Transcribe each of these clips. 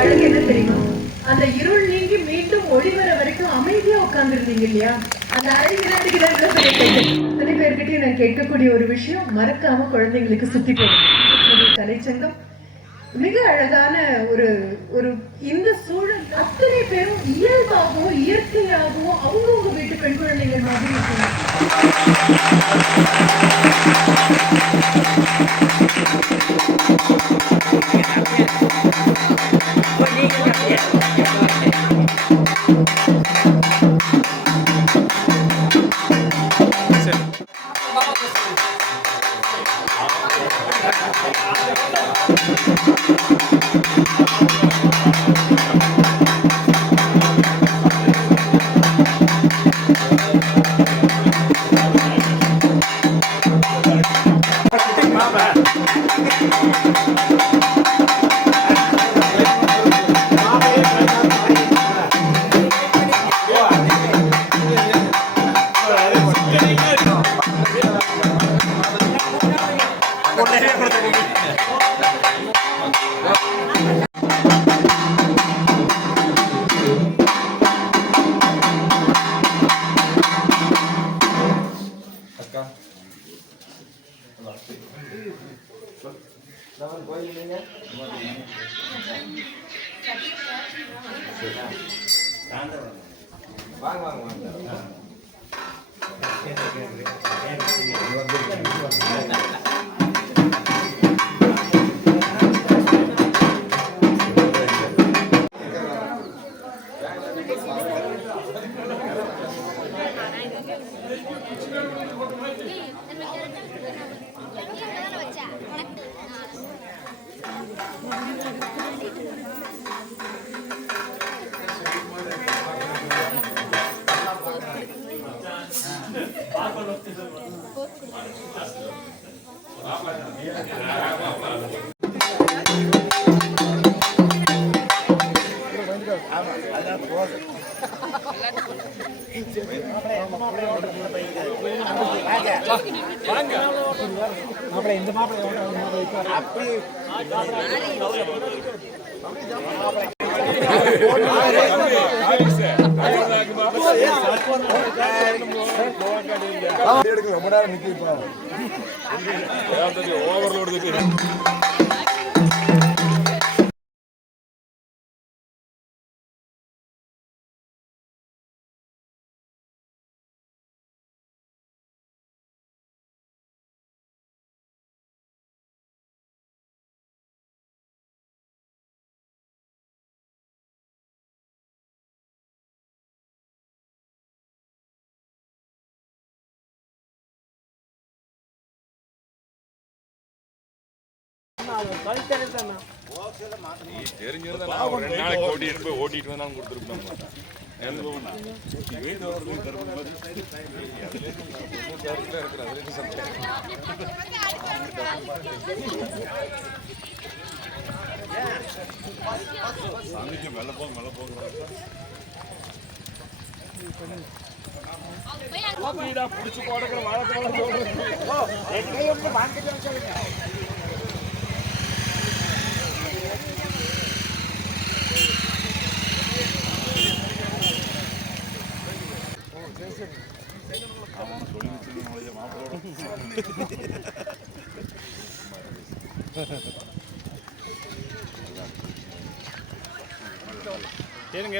அழகு என்ன தெரியுமா? அந்த இருள் நீங்கி மீண்டும் ஒளி வர வரைக்கும் அமைதியா உட்கார்ந்து இருந்தீங்க இல்லையா? அந்த அரை வினாடிக்கு தான் சில பேர்கிட்ட நான் கேட்கக்கூடிய ஒரு விஷயம், மறக்காம குழந்தைங்களுக்கு சுத்தி போடும் கலைச்சங்கம் மிக அழகான ஒரு ஒரு இந்த சூழல் அத்தனை பேரும் இயல்பாகவும் இயற்கையாகவும் அவங்கவுங்க வீட்டு பெண் குழந்தைகள் மாதிரி இருக்காங்க. தெரிஞ்சிருந்தா ஒரு 2 நாளைக்கு ஓட்டிட்டு போய் ஓட்டிட்டு வந்தாலும் கொடுத்துருப்போம். சாமிக்கு மெல்ல போங்க புடிச்சு போடுற இருங்க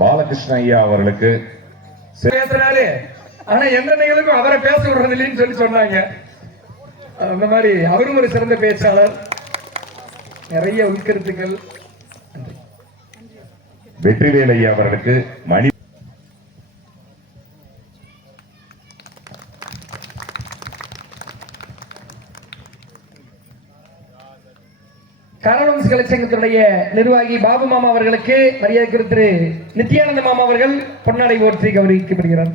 பாலகிருஷ்ண ஐயா அவர்களுக்கு பேசுறாரு. ஆனா எந்த நிகழ்வுக்கும் அவரை பேச விடுறது இல்லைன்னு சொல்லி சொன்னாங்க. அந்த மாதிரி அவரும் ஒரு சிறந்த பேச்சாளர், நிறைய உட்கருத்துக்கள். வெற்றிவேல் ஐயா அவர்களுக்கு மணி காரணம் கலைச்சங்கத்துடைய நிர்வாகி பாபு மாமா அவர்களுக்கு மரியாதை திரு நித்யானந்த மாமா அவர்கள் பொன்னாடை போற்றி கௌரவிக்கப்படுகிறார்.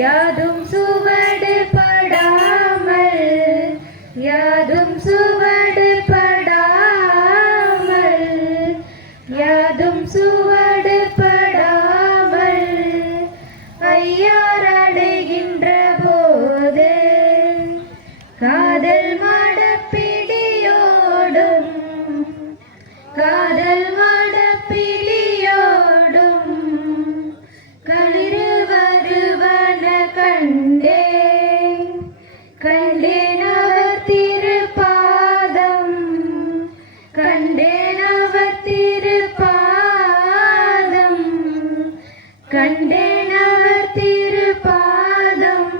யாதும் சுவடு படாமல் யாதும் சுவடு படாமல் யாதும் சுவடு படாமல் ஐயார் அடைகின்ற போது காதல் மடப்பிடியோடும் காதல் மடப்பிடியோடும் களிறு வருவன கண்டேன் கண்டேன் அவர் திருப்பாதம் கண்டேன் அவர் திருப்பாதம் கண்டேன் அவர் திருப்பாதம்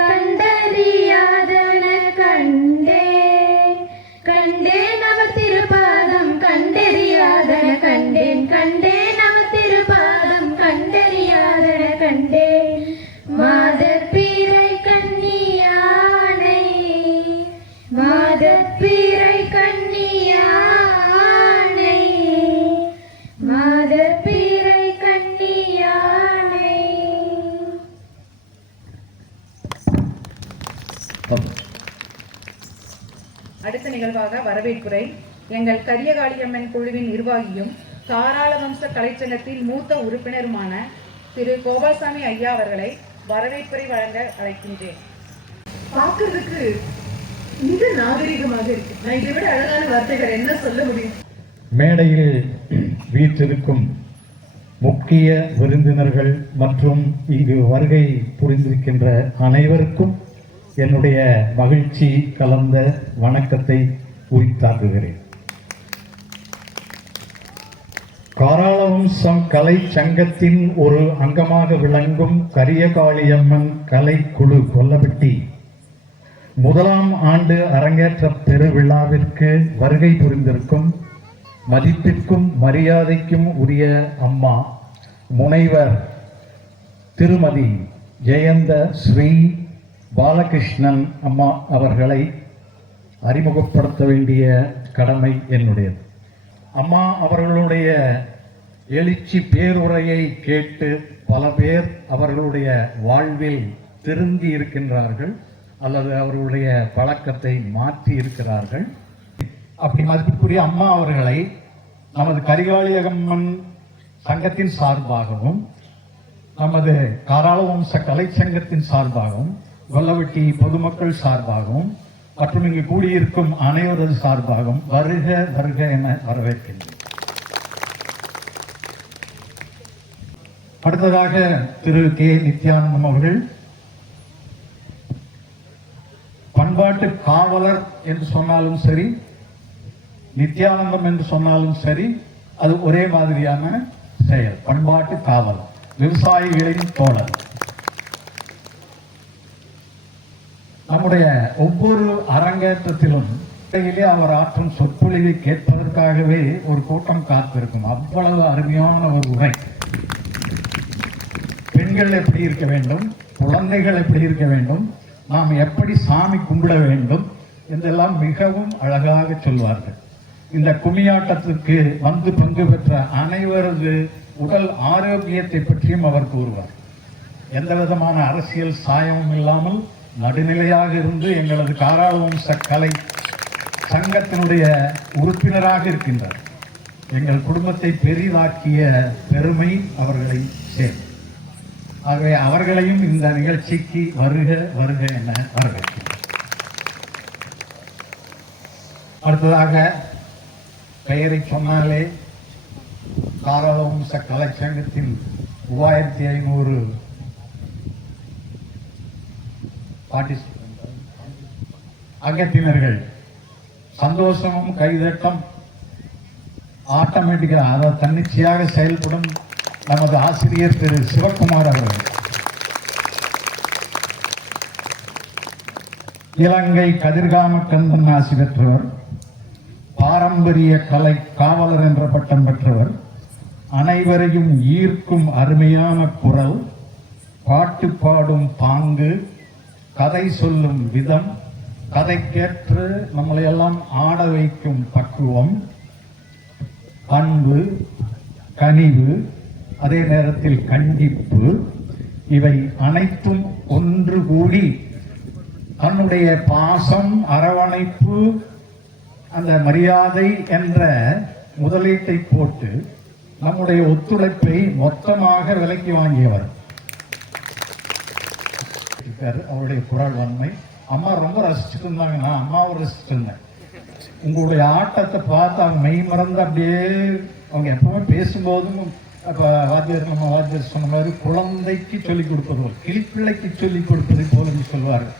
கண்டறியாதன கண்டேன் கண்டேன் அவர் திருப்பாதம் கண்டறியாதன கண்டேன் கண்டேன் அவர் திருப்பாதம் கண்டறியாதன கண்டேன் மாதர் பீரை கன்னியானை மாதர் பீரை கன்னியானை மாதர் பீரை கன்னியானை. அடுத்த நிகழ்வாக வரவேற்புரை எங்கள் கரியகாளியம்மன் குழுவின் நிர்வாகியும் காராள வம்ச கலைச்சங்கத்தின் மூத்த உறுப்பினருமான திரு கோபால்சாமி ஐயா அவர்களை வரவேற்புரை வழங்க அழைக்கின்றேன். பார்க்கிறதுக்கு மிக நாகரிகமாக இருக்கு. நான் இதை விட அழகான வார்த்தைகள் என்ன சொல்ல முடியும்? மேடையில் வீற்றிருக்கும் முக்கிய விருந்தினர்கள் மற்றும் இங்கு வருகை புரிந்திருக்கின்ற அனைவருக்கும் என்னுடைய மகிழ்ச்சி கலந்த வணக்கத்தை உரித்தாக்குகிறேன். காராளவம்சம் கலை சங்கத்தின் ஒரு அங்கமாக விளங்கும் கரியகாளியம்மன் கலைக்குழு கொல்லப்பட்டி முதலாம் ஆண்டு அரங்கேற்ற பெருவிழாவிற்கு வருகை புரிந்திருக்கும் மதிப்பிற்கும் மரியாதைக்கும் உரிய அம்மா முனைவர் திருமதி ஜெயந்த ஸ்ரீ பாலகிருஷ்ணன் அம்மா அவர்களை அறிமுகப்படுத்த வேண்டிய கடமை என்னுடையது. அம்மா அவர்களுடைய எழுச்சி பேருரையை கேட்டு பல பேர் அவர்களுடைய வாழ்வில் திருந்தி இருக்கின்றார்கள் அல்லது அவர்களுடைய பழக்கத்தை மாற்றி இருக்கிறார்கள். அப்படி மதிப்புக்குரிய அம்மா அவர்களை நமது கரிகாளியம்மன் சங்கத்தின் சார்பாகவும் நமது காராளவம்ச கலை சங்கத்தின் சார்பாகவும் கொல்லவெட்டி பொதுமக்கள் சார்பாகவும் மற்றும் இங்கு கூடியிருக்கும் அனைவரது சார்பாகவும் வருக வருக என வரவேற்கின்றேன். அடுத்ததாக திரு கே நித்யானந்தம் அவர்கள் பண்பாட்டு காவலர் என்று சொன்னாலும் சரி, நித்யானந்தம் என்று சொன்னாலும் சரி, அது ஒரே மாதிரியான செயல். பண்பாட்டு காவலர், விவசாயிகளின் தோழர். நம்முடைய ஒவ்வொரு அரங்கேற்றத்திலும் உண்மையிலே அவர் ஆற்றும் சொற்பொழிவை கேட்பதற்காகவே ஒரு கூட்டம் காத்திருக்கும். அவ்வளவு அருமையான ஒரு உரை. பெண்கள் எப்படி இருக்க வேண்டும், குழந்தைகள் எப்படி இருக்க வேண்டும், நாம் எப்படி சாமி கும்பிட வேண்டும் என்றெல்லாம் மிகவும் அழகாக சொல்வார்கள். இந்த கும்மியாட்டத்திற்கு வந்து பங்கு பெற்ற அனைவரது உடல் ஆரோக்கியத்தை பற்றியும் அவர் கூறுவார். எந்த விதமான அரசியல் சாயமும் இல்லாமல் நடுநிலையாக இருந்து எங்களது காராள வம்ச கலை சங்கத்தினுடைய உறுப்பினராக இருக்கின்றார். எங்கள் குடும்பத்தை பெரிதாக்கிய பெருமை அவர்களை சேர்ந்தது. ஆகவே அவர்களையும் இந்த நிகழ்ச்சிக்கு வருக வருக என வரவேற்கிறோம். அடுத்ததாக பெயரை சொன்னாலே காராள வம்ச கலை சங்கத்தின் 3500 அங்கத்தினர்கள் சந்தோஷமும் கைதட்டம் ஆட்டோமேட்டிக்கா அதை தன்னிச்சையாக செயல்படும் நமது ஆசிரியர் திரு சிவகுமார் அவர்கள். இலங்கை கதிர்காம கந்தன் ஆசி பெற்றவர், பாரம்பரிய கலை காவலர் என்ற பட்டம் பெற்றவர், அனைவரையும் ஈர்க்கும் அருமையான குரல், பாட்டு பாடும் பாங்கு, கதை சொல்லும் விதம், கதைக்கேற்று நம்மளை எல்லாம் ஆட வைக்கும் பக்குவம், அன்பு, கனிவு, அதே நேரத்தில் கண்டிப்பு, இவை அனைத்தும் ஒன்று கூடி தன்னுடைய பாசம், அரவணைப்பு, அந்த மரியாதை என்ற முதலீட்டை போட்டு நம்முடைய ஒத்துழைப்பை மொத்தமாக விலைக்கு வாங்கியவர். அவருடைய குரல் வன்மை அம்மா ரொம்ப ரசிச்சுட்டு இருந்தாங்க. நான் அம்மாவை ரசிச்சுட்டு இருந்தேன். உங்களுடைய ஆட்டத்தை பார்த்து அவங்க மெய் மறந்து அப்படியே அவங்க எப்பவுமே பேசும்போதும் இப்போ நம்ம வாத்தியார் சொன்ன மாதிரி குழந்தைக்கு சொல்லிக் கொடுப்பது போல், கிளிப்பிள்ளைக்கு சொல்லிக் கொடுப்பதை போல என்று சொல்வார்கள்.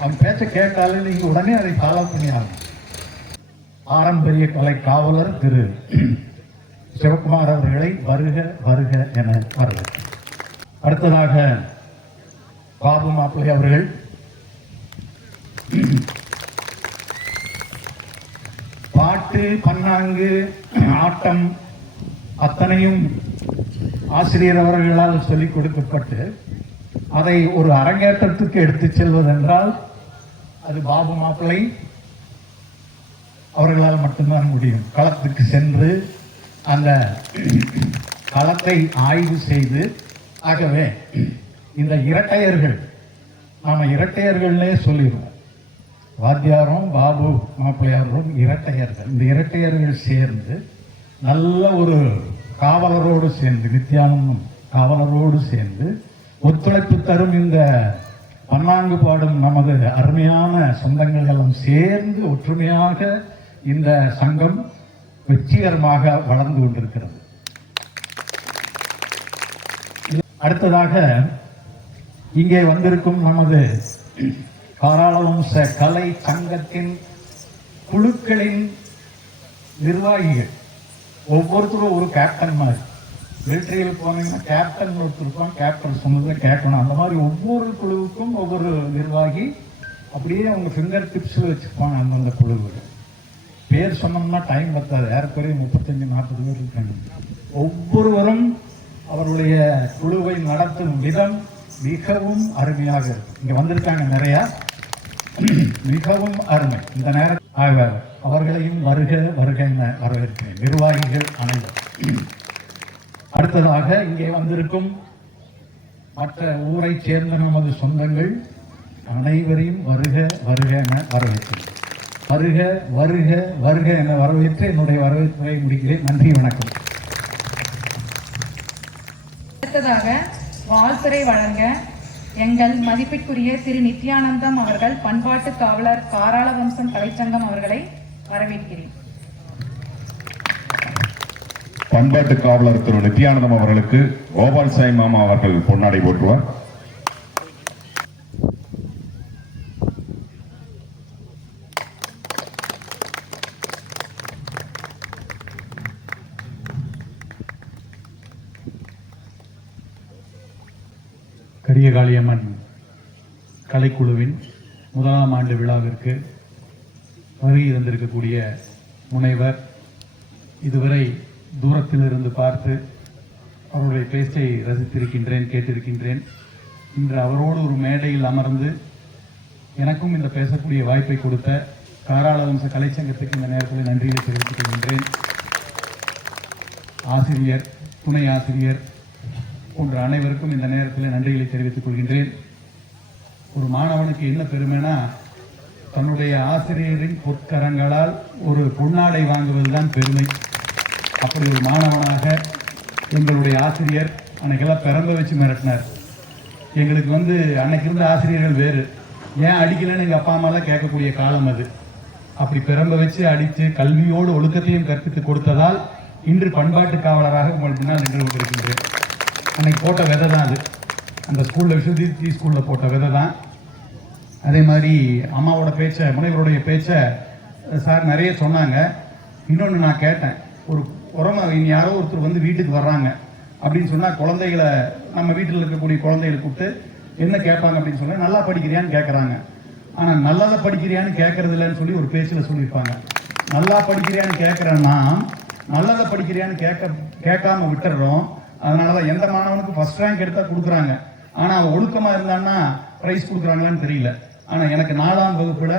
அவங்க பேச்சை கேட்டாலே நீங்கள் உடனே அதை ஃபாலோ பண்ணி ஆகணும். பாரம்பரிய கலை காவலர் திரு சிவகுமார் அவர்களை வருக வருக என வரவேற்கிறேன். அடுத்ததாக பாபு மாப்பிள்ளை அவர்கள் பாட்டு, பன்னாங்கு, ஆட்டம் அத்தனையும் ஆசிரியர் அவர்களால் சொல்லிக் கொடுக்கப்பட்டு அதை ஒரு அரங்கேற்றத்துக்கு எடுத்துச் செல்வதென்றால் அது பாபு மாப்பிள்ளை அவர்களால் மட்டும்தான் முடியும். களத்துக்கு சென்று அந்த களத்தை ஆய்வு செய்து, ஆகவே இந்த இரட்டையர்கள், நாம இரட்டையர்கள்னே சொல்லிடுவோம். வாத்தியாரும் பாபு மாப்பிள்ளையாரும் இரட்டையர்கள். இந்த இரட்டையர்கள் சேர்ந்து நல்ல ஒரு காவலரோடு சேர்ந்து, நித்யானந்தம் காவலரோடு சேர்ந்து ஒத்துழைப்பு தரும் இந்த பன்னாங்கு பாடும் நமது அருமையான சொந்தங்கள் எல்லாம் சேர்ந்து ஒற்றுமையாக இந்த சங்கம் வெற்றிகரமாக வளர்ந்து கொண்டிருக்கிறது. அடுத்ததாக இங்கே வந்திருக்கும் நமது காராள வம்ச கலை சங்கத்தின் குழுக்களின் நிர்வாகிகள் ஒவ்வொருத்தரும் ஒரு கேப்டன் மாதிரி. மிலிட்டரியில் போனீங்கன்னா கேப்டன் ஒருத்தருக்கும், கேப்டன் சொன்னதை கேட்கணும். அந்த மாதிரி ஒவ்வொரு குழுவுக்கும் ஒவ்வொரு நிர்வாகி அப்படியே அவங்க ஃபிங்கர் டிப்ஸில் வச்சுருப்பாங்க. அந்தந்த குழுவுகள் பேர் சொன்னோம்னா டைம் பத்தாது. ஏறக்குறைய 35-40 பேர் இருக்காங்க. ஒவ்வொருவரும் அவருடைய குழுவை நடத்தும் விதம் மிகவும் அருமையாக இருக்கு. இங்க வந்திருக்காங்க நிறைய, மிகவும் அருமை. இந்த நேரம் அவர்களையும் வருக வருக என வரவேற்கிறேன், நிர்வாகிகள் அனைவரும். அடுத்ததாக இங்கே வந்திருக்கும் மற்ற ஊரை சேர்ந்த நமது சொந்தங்கள் அனைவரையும் வருக வருக என வரவேற்கிறேன். வருக வருக வருக என வரவேற்று என்னுடைய வரவேற்பை முடிக்கிறேன். நன்றி, வணக்கம். அடுத்ததாக வாழ்த்துரை வழங்க எங்கள் மதிப்பிற்குரிய திரு நித்யானந்தம் அவர்கள், பண்பாட்டு காவலர், காராள வம்சம் கலைச்சங்கம் அவர்களை வரவேற்கிறேன். பண்பாட்டு காவலர் திரு நித்யானந்தம் அவர்களுக்கு கோபால் சாய் மாமா அவர்கள் பொன்னாடை போற்றுவார். கரியகாளியம்மன் கலைக்குழுவின் 1ஆம் ஆண்டு விழாவிற்கு வருகை தந்திருக்கக்கூடிய முனைவர், இதுவரை தூரத்தில் இருந்து பார்த்து அவருடைய பேச்சை ரசித்திருக்கின்றேன், கேட்டிருக்கின்றேன். இன்று அவரோடு ஒரு மேடையில் அமர்ந்து எனக்கும் இந்த பேசக்கூடிய வாய்ப்பை கொடுத்த காராள வம்ச கலைச்சங்கத்துக்கு இந்த நேரத்தில் நன்றியை தெரிவித்துக் கொள்கின்றேன். ஆசிரியர், துணை ஆசிரியர் போன்ற அனைவருக்கும் இந்த நேரத்தில் நன்றிகளை தெரிவித்துக் கொள்கின்றேன். ஒரு மாணவனுக்கு என்ன பெருமைனா, தன்னுடைய ஆசிரியரின் பொற்கரங்களால் ஒரு பொன்னாடை வாங்குவதுதான் பெருமை. அப்படி ஒரு மாணவனாக எங்களுடைய ஆசிரியர் அன்னைக்கெல்லாம் பெரம்ப வச்சு மிரட்டினார். எங்களுக்கு அன்னைக்கு இருந்த ஆசிரியர்கள் வேறு, ஏன் அடிக்கலன்னு எங்கள் அப்பா அம்மாலாம் கேட்கக்கூடிய காலம் அது. அப்படி பெரம்ப வச்சு அடித்து கல்வியோடு ஒழுக்கத்தையும் கற்பித்து கொடுத்ததால் இன்று பண்பாட்டு காவலராக உங்கள் முன்னால் நின்று கொண்டிருக்கின்றேன். அன்னைக்கு போட்ட விதை தான் அது, அந்த ஸ்கூலில் விஸ்வதி ஸ்கூலில் போட்ட விதை தான். அதே மாதிரி அம்மாவோட பேச்சை, முனைவருடைய பேச்சை சார் நிறைய சொன்னாங்க. இன்னொன்று நான் கேட்டேன், ஒரு புறமா யாரோ ஒருத்தர் வீட்டுக்கு வர்றாங்க அப்படின்னு சொன்னால் குழந்தைகளை, நம்ம வீட்டில் இருக்கக்கூடிய குழந்தைகளை கூப்பிட்டு என்ன கேட்பாங்க அப்படின்னு சொன்னால், நல்லா படிக்கிறியான்னு கேட்குறாங்க. ஆனால் நல்லதை படிக்கிறியான்னு கேட்கறது இல்லைன்னு சொல்லி ஒரு பேச்சில் சொல்லியிருப்பாங்க. நல்லா படிக்கிறியான்னு கேட்குறேன்னா நல்லதை படிக்கிறியான்னு கேட்காம விட்டுடுறோம். அதனால தான் எந்த மாணவனுக்கு ஃபர்ஸ்ட் ரேங்க் எடுத்தால் கொடுக்குறாங்க, ஆனால் அவன் ஒழுக்கமாக இருந்தான்னா ப்ரைஸ் கொடுக்குறாங்களான்னு தெரியல. ஆனால் எனக்கு 4ஆம் வகுப்பில்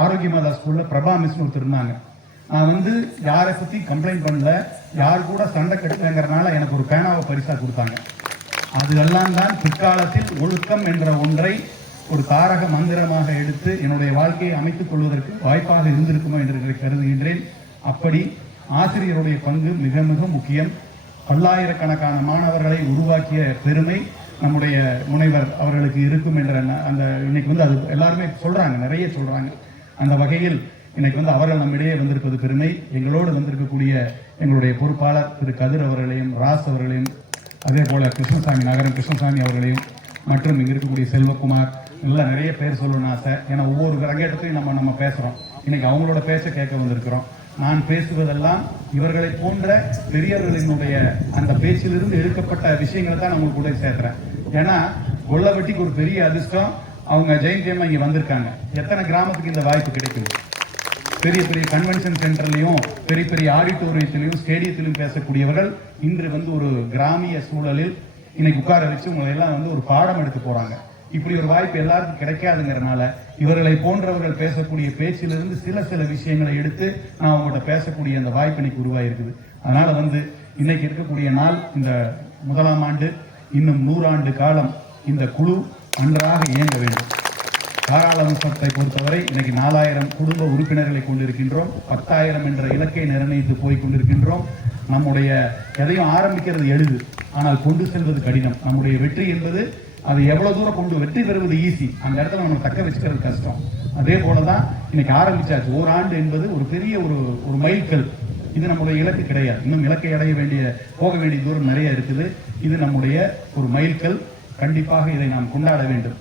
ஆரோக்கிய மாதா ஸ்கூலில் பிரபா மிஸ்னு ஒருத்தர் இருந்தாங்க. நான் யாரை பற்றி கம்ப்ளைண்ட் பண்ணல, யார் கூட சண்டை கட்டலைங்கிறனால எனக்கு ஒரு பேனாவை பரிசாக கொடுத்தாங்க. அதெல்லாம் தான் பிற்காலத்தில் ஒழுக்கம் என்ற ஒன்றை ஒரு தாரக மந்திரமாக எடுத்து என்னுடைய வாழ்க்கையை அமைத்துக் கொள்வதற்கு வாய்ப்பாக இருந்திருக்குமோ என்று கருதுகின்றேன். அப்படி ஆசிரியருடைய பங்கு மிக மிக முக்கியம். பல்லாயிரக்கணக்கான மாணவர்களை உருவாக்கிய பெருமை நம்முடைய முனைவர் அவர்களுக்கு இருக்கும் என்ற அந்த இன்னைக்கு அது எல்லாருமே சொல்றாங்க, நிறைய சொல்றாங்க. அந்த வகையில் இன்னைக்கு அவர்கள் நம்மிடையே வந்திருப்பது பெருமை. எங்களோடு வந்திருக்கக்கூடிய எங்களுடைய பொறுப்பாளர் திரு கதிர் அவர்களையும், ராஸ் அவர்களையும், அதே போல கிருஷ்ணசாமி, நகரம் கிருஷ்ணசாமி அவர்களையும், மற்றும் இங்கே இருக்கக்கூடிய செல்வகுமார், நல்லா நிறைய பேர் சொல்லணும்னு ஆசை. ஏன்னா ஒவ்வொரு ரங்கேட்டத்தையும் நம்ம பேசுகிறோம். இன்னைக்கு அவங்களோட பேச்ச கேட்க வந்திருக்கிறோம். நான் பேசுவதெல்லாம் இவர்களை போன்ற பெரியவர்களினுடைய அந்த பேச்சிலிருந்து எடுக்கப்பட்ட விஷயங்களை தான் நம்ம கூட சேர்க்கிறேன். ஏன்னா கொல்லவட்டிக்கு ஒரு பெரிய அதிர்ஷ்டம், அவங்க ஜெயந்தியம்மா இங்கே வந்திருக்காங்க. எத்தனை கிராமத்துக்கு இந்த வாய்ப்பு கிடைக்கும்? பெரிய பெரிய கன்வென்ஷன் சென்டர்லையும் பெரிய பெரிய ஆடிட்டோரியத்திலையும் ஸ்டேடியத்திலும் பேசக்கூடியவர்கள் இன்று ஒரு கிராமிய சூழலில் இன்னைக்கு உட்கார வச்சு உங்களை எல்லாம் ஒரு பாடம் எடுத்து போறாங்க. இப்படி ஒரு வாய்ப்பு எல்லாருக்கும் கிடைக்காதுங்கிறதுனால இவர்களை போன்றவர்கள் பேசக்கூடிய பேச்சிலிருந்து சில விஷயங்களை எடுத்து நான் உங்கள்கிட்ட பேசக்கூடிய அந்த வாய்ப்பு இன்னைக்கு உருவாயிருக்குது. அதனால இன்னைக்கு இருக்கக்கூடிய நாள், இந்த 1ஆம் ஆண்டு, இன்னும் 100 ஆண்டு காலம் இந்த குழு நன்றாக இயங்க வேண்டும். காராள வம்சத்தை பொறுத்தவரை இன்னைக்கு 4000 குடும்ப உறுப்பினர்களை கொண்டிருக்கின்றோம். 10,000 என்ற இலக்கை நிர்ணயித்து போய் கொண்டிருக்கின்றோம். நம்முடைய எதையும் ஆரம்பிக்கிறது எளிது, ஆனால் கொண்டு செல்வது கடினம். நம்முடைய வெற்றி என்பது அது எவ்வளவு தூரம் வெற்றி பெறுவது ஈஸி, அந்த இடத்துல நம்ம தக்க வச்சுக்கிறது கஷ்டம். அதே போலதான் இன்னைக்கு ஆரம்பிச்சாச்சு. 1 ஆண்டு என்பது ஒரு பெரிய ஒரு மைல்கல். இது நம்முடைய இலக்கு கிடையாது. இன்னும் இலக்கை அடைய போக வேண்டிய தூரம் நிறைய இருக்குது. இது நம்முடைய ஒரு மைல்கல். கண்டிப்பாக இதை நாம் கொண்டாட வேண்டும்.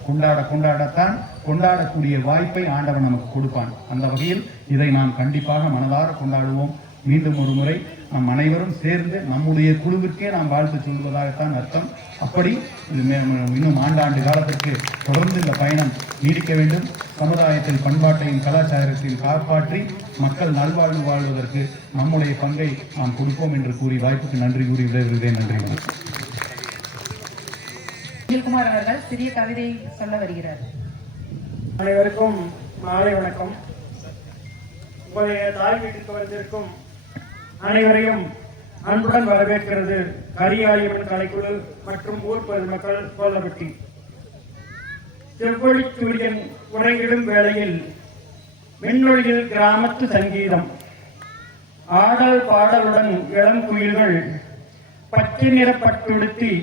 கொண்டாடத்தான் கொண்டாடக்கூடிய வாய்ப்பை ஆண்டவன் நமக்கு கொடுப்பான். அந்த வகையில் இதை நாம் கண்டிப்பாக மனதார கொண்டாடுவோம். மீண்டும் ஒரு முறை நம் அனைவரும் சேர்ந்து நம்முடைய குழுவிற்கே நாம் வாழ்த்து சொல்வதாகத்தான் அர்த்தம். அப்படி இது இன்னும் ஆண்டாண்டு காலத்திற்கு தொடர்ந்து இந்த பயணம் நீடிக்க வேண்டும். சமுதாயத்தில் பண்பாட்டையும் கலாச்சாரத்தையும் காப்பாற்றி மக்கள் நல்வாழ்வு வாழ்வதற்கு நம்முடைய பங்கை நாம் கொடுப்போம் என்று கூறி வாய்ப்புக்கு நன்றி கூறி விடைபெறுகிறேன். நன்றி. குமார் அவர்கள் சிறிய கவிதை சொல்ல வருகிறார். அனைவருக்கும் மாலை வணக்கம். உங்களுடைய தாய் வீட்டுக்கு வந்திருக்கும் அனைவரையும் அன்புடன் வரவேற்கிறது கரியாளியம்மன் கலைக்குழு மற்றும் ஊர் பொதுமக்கள் கொல்லப்பட்டி. செவ்வொழி சூரியன் உறையிடும் வேளையில் மின்னொழியில் கிராமத்து சங்கீதம், ஆடல் பாடலுடன் இளம் குயில்கள் பச்சை நிற பட்டுடுத்தி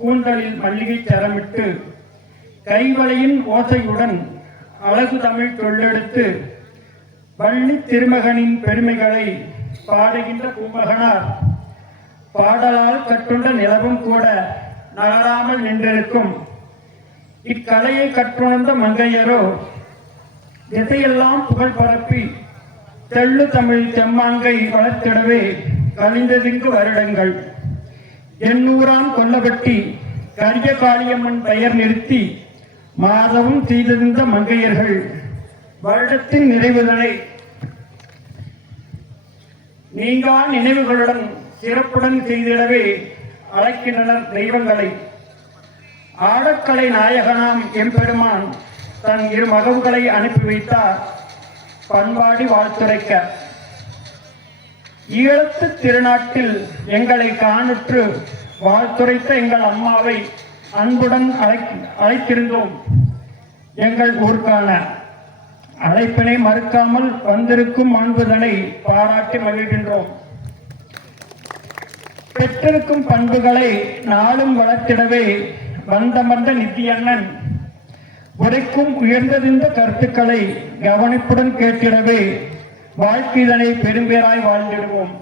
கூந்தலில் மல்லிகை சரமிட்டு கைவளையின் ஓசையுடன் அழகு தமிழ் சொல்லெடுத்து வள்ளி திருமகனின் பெருமைகளை பாடுகின்ற பூமகனார் பாடலால் கட்டுண்ட நிலவும் கூட நகராமல் நின்றிருக்கும் இக்கலையை கற்றுணர்ந்த மங்கையரோ திசையெல்லாம் புகழ் பரப்பி தெள்ளு தமிழ் செம்மாங்கை வளர்த்திடவே கழிந்ததிங்கு வருடங்கள். 800ஆம் கொல்லப்பட்டி கரிய காளியம்மன் பெயர் நிறுத்தி மாதவம் செய்திருந்த மங்கையர்கள் வருடத்தின் நிறைவுதனை நீங்கா நினைவுகளுடன் சிறப்புடன் செய்திடவே அழைக்கின்றனர் தெய்வங்களை. ஆடக்கலை நாயகனாம் எம்பெருமான் தன் இரு மகவுகளை அனுப்பி வைத்தார் பண்பாடி வாழ்த்துரைக்க. ஈழத்து திருநாட்டில் எங்களை காணுற்று வாழ்த்துரைத்த எங்கள் அம்மாவை அன்புடன் அழைத்திருந்தோம். எங்கள் ஊர்க்கான அழைப்பினை மறுக்காமல் வந்திருக்கும் அன்புதனை பாராட்டி மகிழ்கின்றோம். பெற்றிருக்கும் பண்புகளை நாளும் வளர்த்திடவே வந்த நித்தியண்ணன் உரைக்கும் உயர்ந்ததிந்த கருத்துக்களை கவனிப்புடன் கேட்டிடவே வாழ்க்கைதனை பெரும்பேராய் வாழ்ந்திடுவோம்.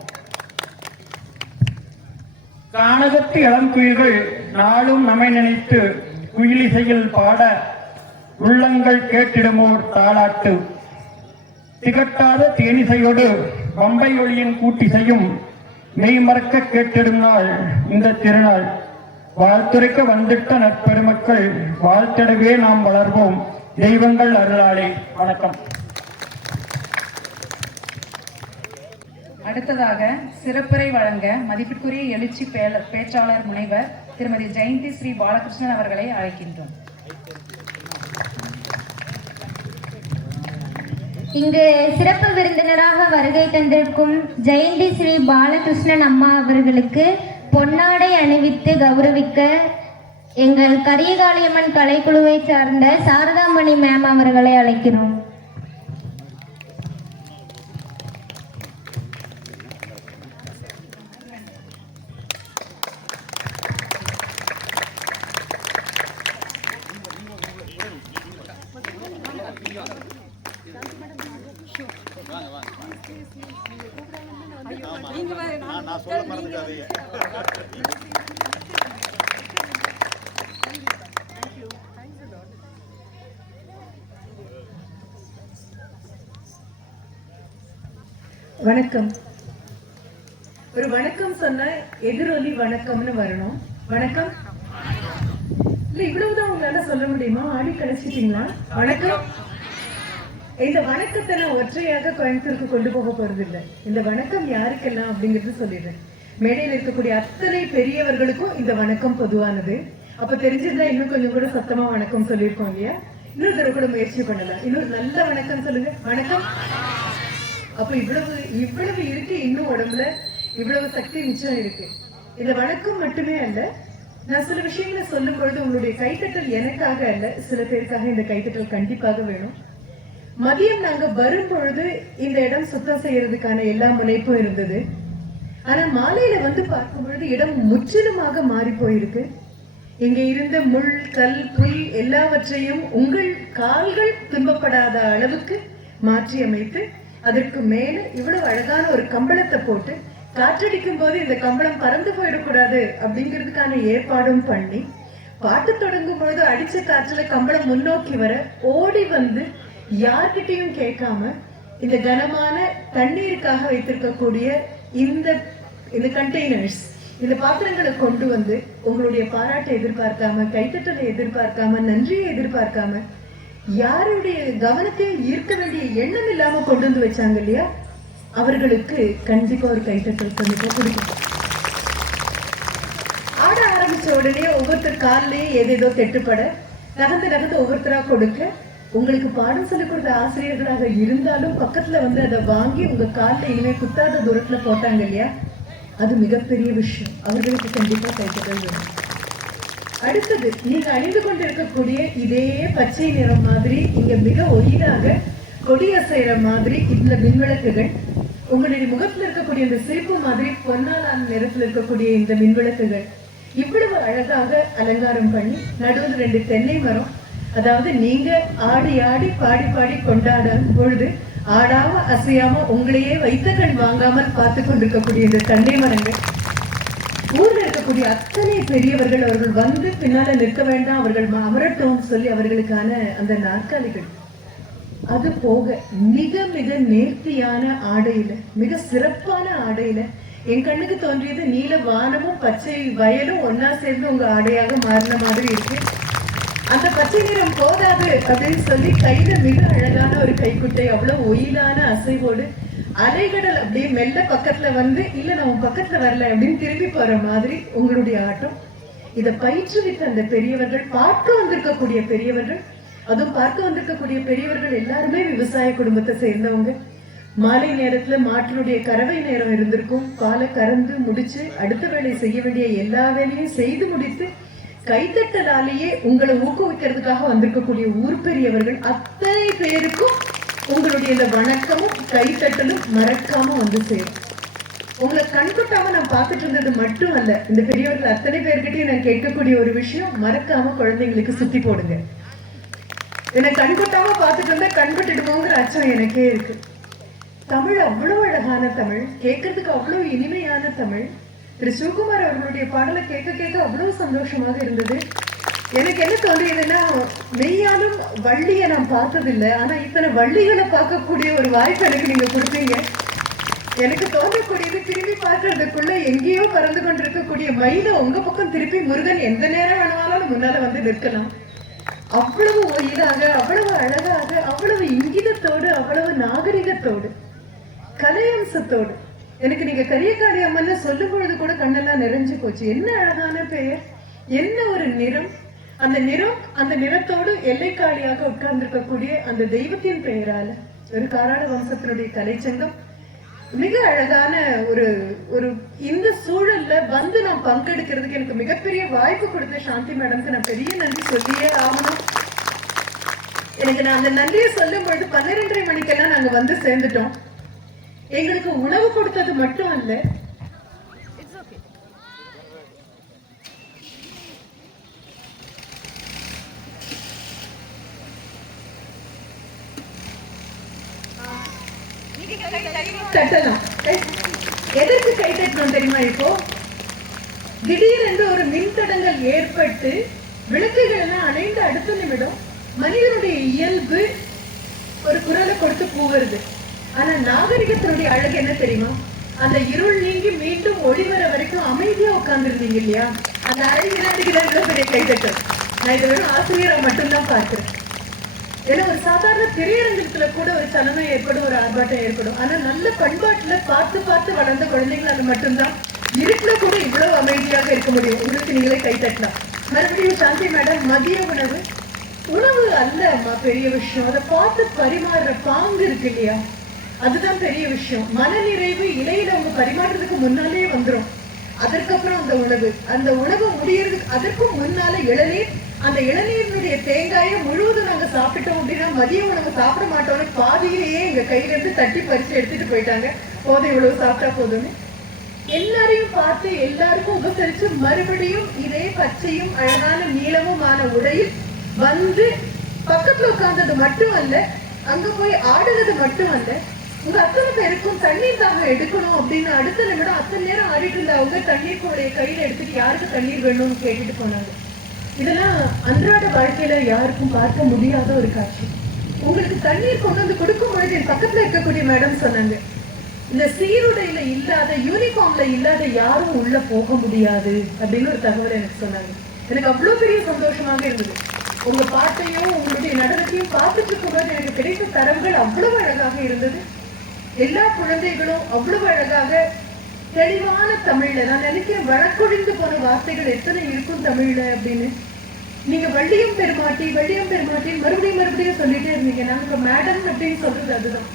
கானகத்து இளங்குயில்கள் நாளும் நம்மை நினைத்து குயிலிசையில் பாட உள்ளங்கள் கேட்டிடுமோர் தாளாட்டு. திகட்டாத தேனிசையோடு பம்பை ஒளியின் கூட்டிசையும் மெய்மறக்க கேட்டிடும் நாள் இந்த திருநாள். வாழ்த்துரைக்க வந்திட்ட நற்பெருமக்கள் வாழ்த்திடவே நாம் வளர்வோம் தெய்வங்கள் அருளாளே. வணக்கம். அடுத்ததாக சிறப்புரை வழங்க மதிப்பிற்குரிய எழுச்சி பேச்சாளர் முனைவர் திருமதி ஜெயந்தி ஸ்ரீ பாலகிருஷ்ணன் அவர்களை அழைக்கின்றோம். இங்கு சிறப்பு விருந்தினராக வருகை தந்திருக்கும் ஜெயந்தி ஸ்ரீ பாலகிருஷ்ணன் அம்மா அவர்களுக்கு பொன்னாடை அணிவித்து கௌரவிக்க எங்கள் கரியகாளியம்மன் கலைக்குழுவை சார்ந்த சாரதாமணி மேம் அவர்களை அழைக்கிறோம். வணக்கம். ஒரு வணக்கம் சொன்ன எதிரொலி வணக்கம்னு வரணும். வணக்கம் இல்ல, இவ்வளவுதான் உங்களால சொல்ல முடியுமா? ஆடி கழிச்சிட்டீங்களா? வணக்கம். இந்த வணக்கத்தை நான் ஒற்றையாக கோயம்புத்தூருக்கு கொண்டு போக போறது இல்லை. இந்த வணக்கம் யாருக்கெல்லாம் அப்படிங்கிறது சொல்லிடுறேன். மேடையில் இருக்கக்கூடிய அத்தனை பெரியவர்களுக்கும் இந்த வணக்கம் பொதுவானது. அப்ப தெரிஞ்சிருந்தா இன்னும் கொஞ்சம் கூட சத்தமா வணக்கம் சொல்லியிருக்கோம் இல்லையா? இன்னொரு தடவை கூட முயற்சி பண்ணலாம். இன்னொரு நல்ல வணக்கம் சொல்லுங்க. வணக்கம். அப்ப இவ்வளவு இருக்கு, இன்னும் உடம்புல இவ்வளவு சக்தி மிச்சம் இருக்கு. இந்த வணக்கம் மட்டுமே அல்ல, நான் சில விஷயங்களை சொல்லும் பொழுது உங்களுடைய கைத்தட்டல் எனக்காக அல்ல, சில பேருக்காக இந்த கைத்தட்டல் கண்டிப்பாக வேணும். மதியம் நாங்க வரும் பொழுது இந்த இடம் சுத்தம் செய்யறதுக்கான எல்லா முனைப்பும் இருந்தது. ஆனா மாலையில வந்து பார்க்கும் பொழுது இடம் முற்றிலுமாக மாறி போயிருக்கு. இங்க இருந்த முள், கல், புல் எல்லாவற்றையும் உங்கள் கால்கள் துன்பப்படாத அளவுக்கு மாற்றி அமைத்து அதற்கு மேல இவ்வளவு அழகான ஒரு கம்பளத்தை போட்டு காற்றடிக்கும் போது இந்த கம்பளம் பறந்து போயிடக்கூடாது அப்படிங்கிறதுக்கான ஏற்பாடும் பண்ணி, பாட்டு தொடங்கும் பொழுது அடிச்ச காற்றுல கம்பளம் முன்னோக்கி வர ஓடி வந்து யார்கிட்டையும் கேட்காம இந்த கனமான தண்ணீருக்காக வைத்திருக்கக்கூடிய இந்த கண்டெய்னர்ஸ், இந்த பாத்திரங்களை கொண்டு வந்து உங்களுடைய பாராட்டை எதிர்பார்க்காம, கைத்தட்டலை எதிர்பார்க்காம, நன்றியை எதிர்பார்க்காம, யாருடைய கவனத்தை ஈர்க்க வேண்டிய எண்ணம் இல்லாம கொண்டு வந்து வச்சாங்க இல்லையா, அவர்களுக்கு கண்டிப்பா ஒரு கைத்தட்டல் கண்டிப்பா கொடுக்கும். ஆட ஆரம்பிச்ச உடனே ஒவ்வொருத்தர் காலிலேயே ஏதேதோ தெட்டுப்பட நகர்ந்து ஒவ்வொருத்தரா கொடுக்க, உங்களுக்கு பாடம் சொல்லிக் கொடுத்த ஆசிரியர்களாக இருந்தாலும் பக்கத்துல வந்து அதை வாங்கி உங்க காலில் இனிமே குத்தாத தூரத்துல போட்டாங்க இல்லையா, அது மிகப்பெரிய விஷயம். அவர்களுக்கு கண்டிப்பா கைத்தட்டல் வேணும். அடுத்தது, நீங்க அணிந்து கொண்டிருக்கக்கூடிய இதே பச்சை நிறம் மாதிரி இங்க மிக ஒயிலாக கொடியசைற மாதிரி இந்த மின்விளக்குகள், உங்களுடைய முகத்துல இருக்கக்கூடிய இந்த சிரிப்பு மாதிரி பொன்னாலான நிறத்துல இருக்கக்கூடிய இந்த மின்விளக்குகள் இவ்வளவு அழகாக அலங்காரம் பண்ணி நடுவில் 2 தென்னை மரம், அதாவது நீங்க ஆடி ஆடி பாடி பாடி கொண்டாடும் பொழுது ஆடாம அசையாம உங்களையே வைத்த கண் வாங்காமல் பார்த்து கொண்டிருக்கக்கூடிய இந்த தென்னை மரங்கள், ஊர்ல இருக்கக்கூடிய அத்தனை பெரியவர்கள் அவர்கள் வந்து பின்னால நிற்க வேண்டாம், அவர்கள் அமரட்டும் சொல்லி அவர்களுக்கான அந்த நாற்காலிகள், அது போக மிக மிக நேர்த்தியான ஆடையில, மிக சிறப்பான ஆடையில என் கண்ணுக்கு தோன்றியது நீல வானமும் பச்சை வயலும் ஒன்னா சேர்ந்து உங்க ஆடையாக மாறின மாதிரி இருக்கு. அந்த பச்சை நிறம் போதாது அப்படின்னு சொல்லி கையில மிக அழகான ஒரு கைக்குட்டை, அவ்வளவு ஒயிலான அசைவோடு அரைகடல் அப்படியே மெல்ல பக்கத்துல வந்து இல்ல நான் உன் பக்கத்துல வரல அப்படின்னு திரும்பி போற மாதிரி உங்களுடைய ஆட்டம். இதை பயிற்றுவித்த அந்த பெரியவர்கள், பார்க்க வந்திருக்கக்கூடிய பெரியவர்கள், அதுவும் பார்க்க வந்திருக்கக்கூடிய பெரியவர்கள் எல்லாருமே விவசாய குடும்பத்தை சேர்ந்தவங்க. மாலை நேரத்துல மாட்டினுடைய கறவை நேரம் இருந்திருக்கும். பாலை கறந்து முடிச்சு அடுத்த வேலை செய்ய வேண்டிய எல்லா வேலையும் செய்து முடித்து கைத்தட்டலாலேயே உங்களை ஊக்குவிக்கிறதுக்காக வந்திருக்கக்கூடிய ஊர் பெரியவர்கள் அத்தனை பேருக்கும் உங்களுடைய இந்த வணக்கமும் கைத்தட்டலும் மறக்காம வந்து சேரும். உங்களை கண்கொட்டாம நான் பார்த்துட்டு இருந்தது மட்டும் அல்ல, இந்த பெரியவர்கள் அத்தனை பேர்கிட்டையும் நான் கேட்கக்கூடிய ஒரு விஷயம், மறக்காம குழந்தைங்களுக்கு சுத்தி போடுங்க. என்னை கண்கொட்டாம பார்த்துட்டு இருந்தா கண்கொட்டிடுமோங்கிற அச்சம் எனக்கே இருக்கு. தமிழ் அவ்வளவு அழகான தமிழ், கேட்கறதுக்கு அவ்வளவு இனிமையான தமிழ். திரு சிவகுமார் அவர்களுடைய பாடலை கேட்க கேட்க அவ்வளவு சந்தோஷமாக இருந்தது. எனக்கு என்ன தோன்றியதுன்னா, மெய்யாலும் வள்ளியை நான் பார்த்ததில்லை, ஆனா இத்தனை வள்ளிகளை பார்க்கக்கூடிய ஒரு வாய்ப்பு எனக்கு நீங்க கொடுத்தீங்க. எனக்கு தோன்றக்கூடியது, திரும்பி பார்க்கறதுக்குள்ள எங்கேயோ பறந்து கொண்டிருக்கக்கூடிய மயில உங்க பக்கம் திருப்பி முருகன் எந்த நேரம் வேணுமானாலும் முன்னால வந்து நிற்கலாம். அவ்வளவு இதாக, அவ்வளவு அழகாக, அவ்வளவு இங்கிதத்தோடு, அவ்வளவு நாகரிகத்தோடு, கலையம்சத்தோடு. எனக்கு நீங்க கரியக்காளி அம்மன்னு சொல்லும் பொழுது கூட கண்ணெல்லாம் நிறைஞ்சு போச்சு. என்ன அழகான பெயர், என்ன ஒரு நிறம். அந்த நிறம், அந்த நிறத்தோடு எல்லைக்காளியாக உட்கார்ந்திருக்கக்கூடிய அந்த தெய்வத்தின் பெயரால ஒரு காராள வம்சத்தினுடைய கலைச்சங்கம் மிக அழகான ஒரு இந்த சூழல்ல வந்து நான் பங்கெடுக்கிறதுக்கு எனக்கு மிகப்பெரிய வாய்ப்பு கொடுத்த சாந்தி மேடம்க்கு நான் பெரிய நன்றி சொல்லியே ஆகணும். எனக்கு நான் அந்த நன்றியை சொல்லும் பொழுது 12:30 மணிக்கெல்லாம் நாங்க வந்து சேர்ந்துட்டோம். எங்களுக்கு உணவு கொடுத்தது மட்டும் அல்ல, தட்டலாம். எதற்கு கை தட்டணும் தெரியுமா? இப்போ திடீரென்று ஒரு மின்தடங்கள் ஏற்பட்டு விளக்குகள் எல்லாம் அணைந்த அடுத்த நிமிடம் மனிதனுடைய இயல்பு ஒரு குரலை கொடுத்து கூவுறது. ஆனா நாகரிகத்தினுடைய அழகு என்ன தெரியுமா? அந்த இருள் நீங்கி மீண்டும் ஒளி வர வரைக்கும் அமைதியா உட்கார்ந்துருந்தீங்க இல்லையா? அந்த அழகு பெரிய கைதட்டம். நான் இதை வெறும் ஆசிரியரை மட்டும்தான் பார்க்கிறேன். ஏன்னா ஒரு சாதாரண திரையரங்கத்துல கூட ஒரு சலனம் ஏற்படும், ஒரு ஆர்ப்பாட்டம் ஏற்படும். ஆனா நல்ல பண்பாட்டுல பார்த்து பார்த்து வளர்ந்த குழந்தைங்களால மட்டும்தான் இருட்டுல கூட இவ்வளவு அமைதியாக இருக்க முடியும். உங்களுக்கு நீங்களே கை தட்டலாம். மறுபடியும் சாந்தி மேடம், மதிய உணவு அல்ல அம்மா பெரிய விஷயம், அதை பார்த்து பரிமாறுற பாங்கு இருக்கு இல்லையா, அதுதான் பெரிய விஷயம். மனநிறைவு இலையில அவங்க பரிமாறுறதுக்கு முன்னாலே வந்துடும். அதற்கப்புறம் அந்த உணவு முடியறதுக்கு அதற்கும் முன்னால இளநீர், அந்த இளநீரினுடைய தேங்காயை முழுவதும் நாங்க சாப்பிட்டோம் அப்படின்னா மதிய உணவு சாப்பிட மாட்டோம்னு பாதியிலேயே எங்க கையில இருந்து தட்டி பறிச்சு எடுத்துட்டு போயிட்டாங்க. போதும், இவ்வளவு சாப்பிட்டா போதும்னு. எல்லாரையும் பார்த்து எல்லாருக்கும் உபசரிச்சு மறுபடியும் இதே பச்சையும் அழகான நீளமுமான உடையில் வந்து பக்கத்துல உட்கார்ந்தது மட்டும் அல்ல, அங்க போய் ஆடுறது மட்டும் அல்ல, உங்க அத்தனை பேருக்கும் தண்ணீர் தாகம் எடுக்கணும் அப்படின்னு அடுத்த நிமிடம் அத்தனை நேரம் ஆடிட்டு இருந்தவங்க தண்ணீர் கூடைய கையில எடுத்துட்டு யாருக்கு தண்ணீர் வேணும்னு கேட்டுட்டு போனாங்க. இதெல்லாம் அன்றாட வாழ்க்கையில யாருக்கும் பார்க்க முடியாத ஒரு காட்சி. உங்களுக்கு தண்ணீர் கொண்டு வந்து கொடுக்கும் பொழுது என் பக்கத்துல இருக்கக்கூடிய மேடம் சொன்னாங்க, இந்த சீருடையில இல்லாத, யூனிஃபார்ம்ல இல்லாத யாரும் உள்ள போக முடியாது அப்படின்னு ஒரு தகவல் எனக்கு சொன்னாங்க. எனக்கு அவ்வளவு பெரிய சந்தோஷமாக இருந்தது. உங்க பாட்டையும் உங்களுடைய நடனத்தையும் பார்த்துட்டு இருக்கும்போது எனக்கு கிடைத்த தரவுகள் அவ்வளவு அழகாக இருந்தது. எல்லா குழந்தைகளும் அவ்வளவு அழகாக தெளிவான தமிழ்ல, நான் நினைக்கிறேன் வழக்கொழிந்து போன வார்த்தைகள் எத்தனை இருக்கும் தமிழ்ல அப்படின்னு. நீங்க வள்ளியம் பெருமாட்டி மறுபடியும் சொல்லிட்டே இருந்தீங்க. நாங்க மேடம் அப்படின்னு சொல்றது அதுதான்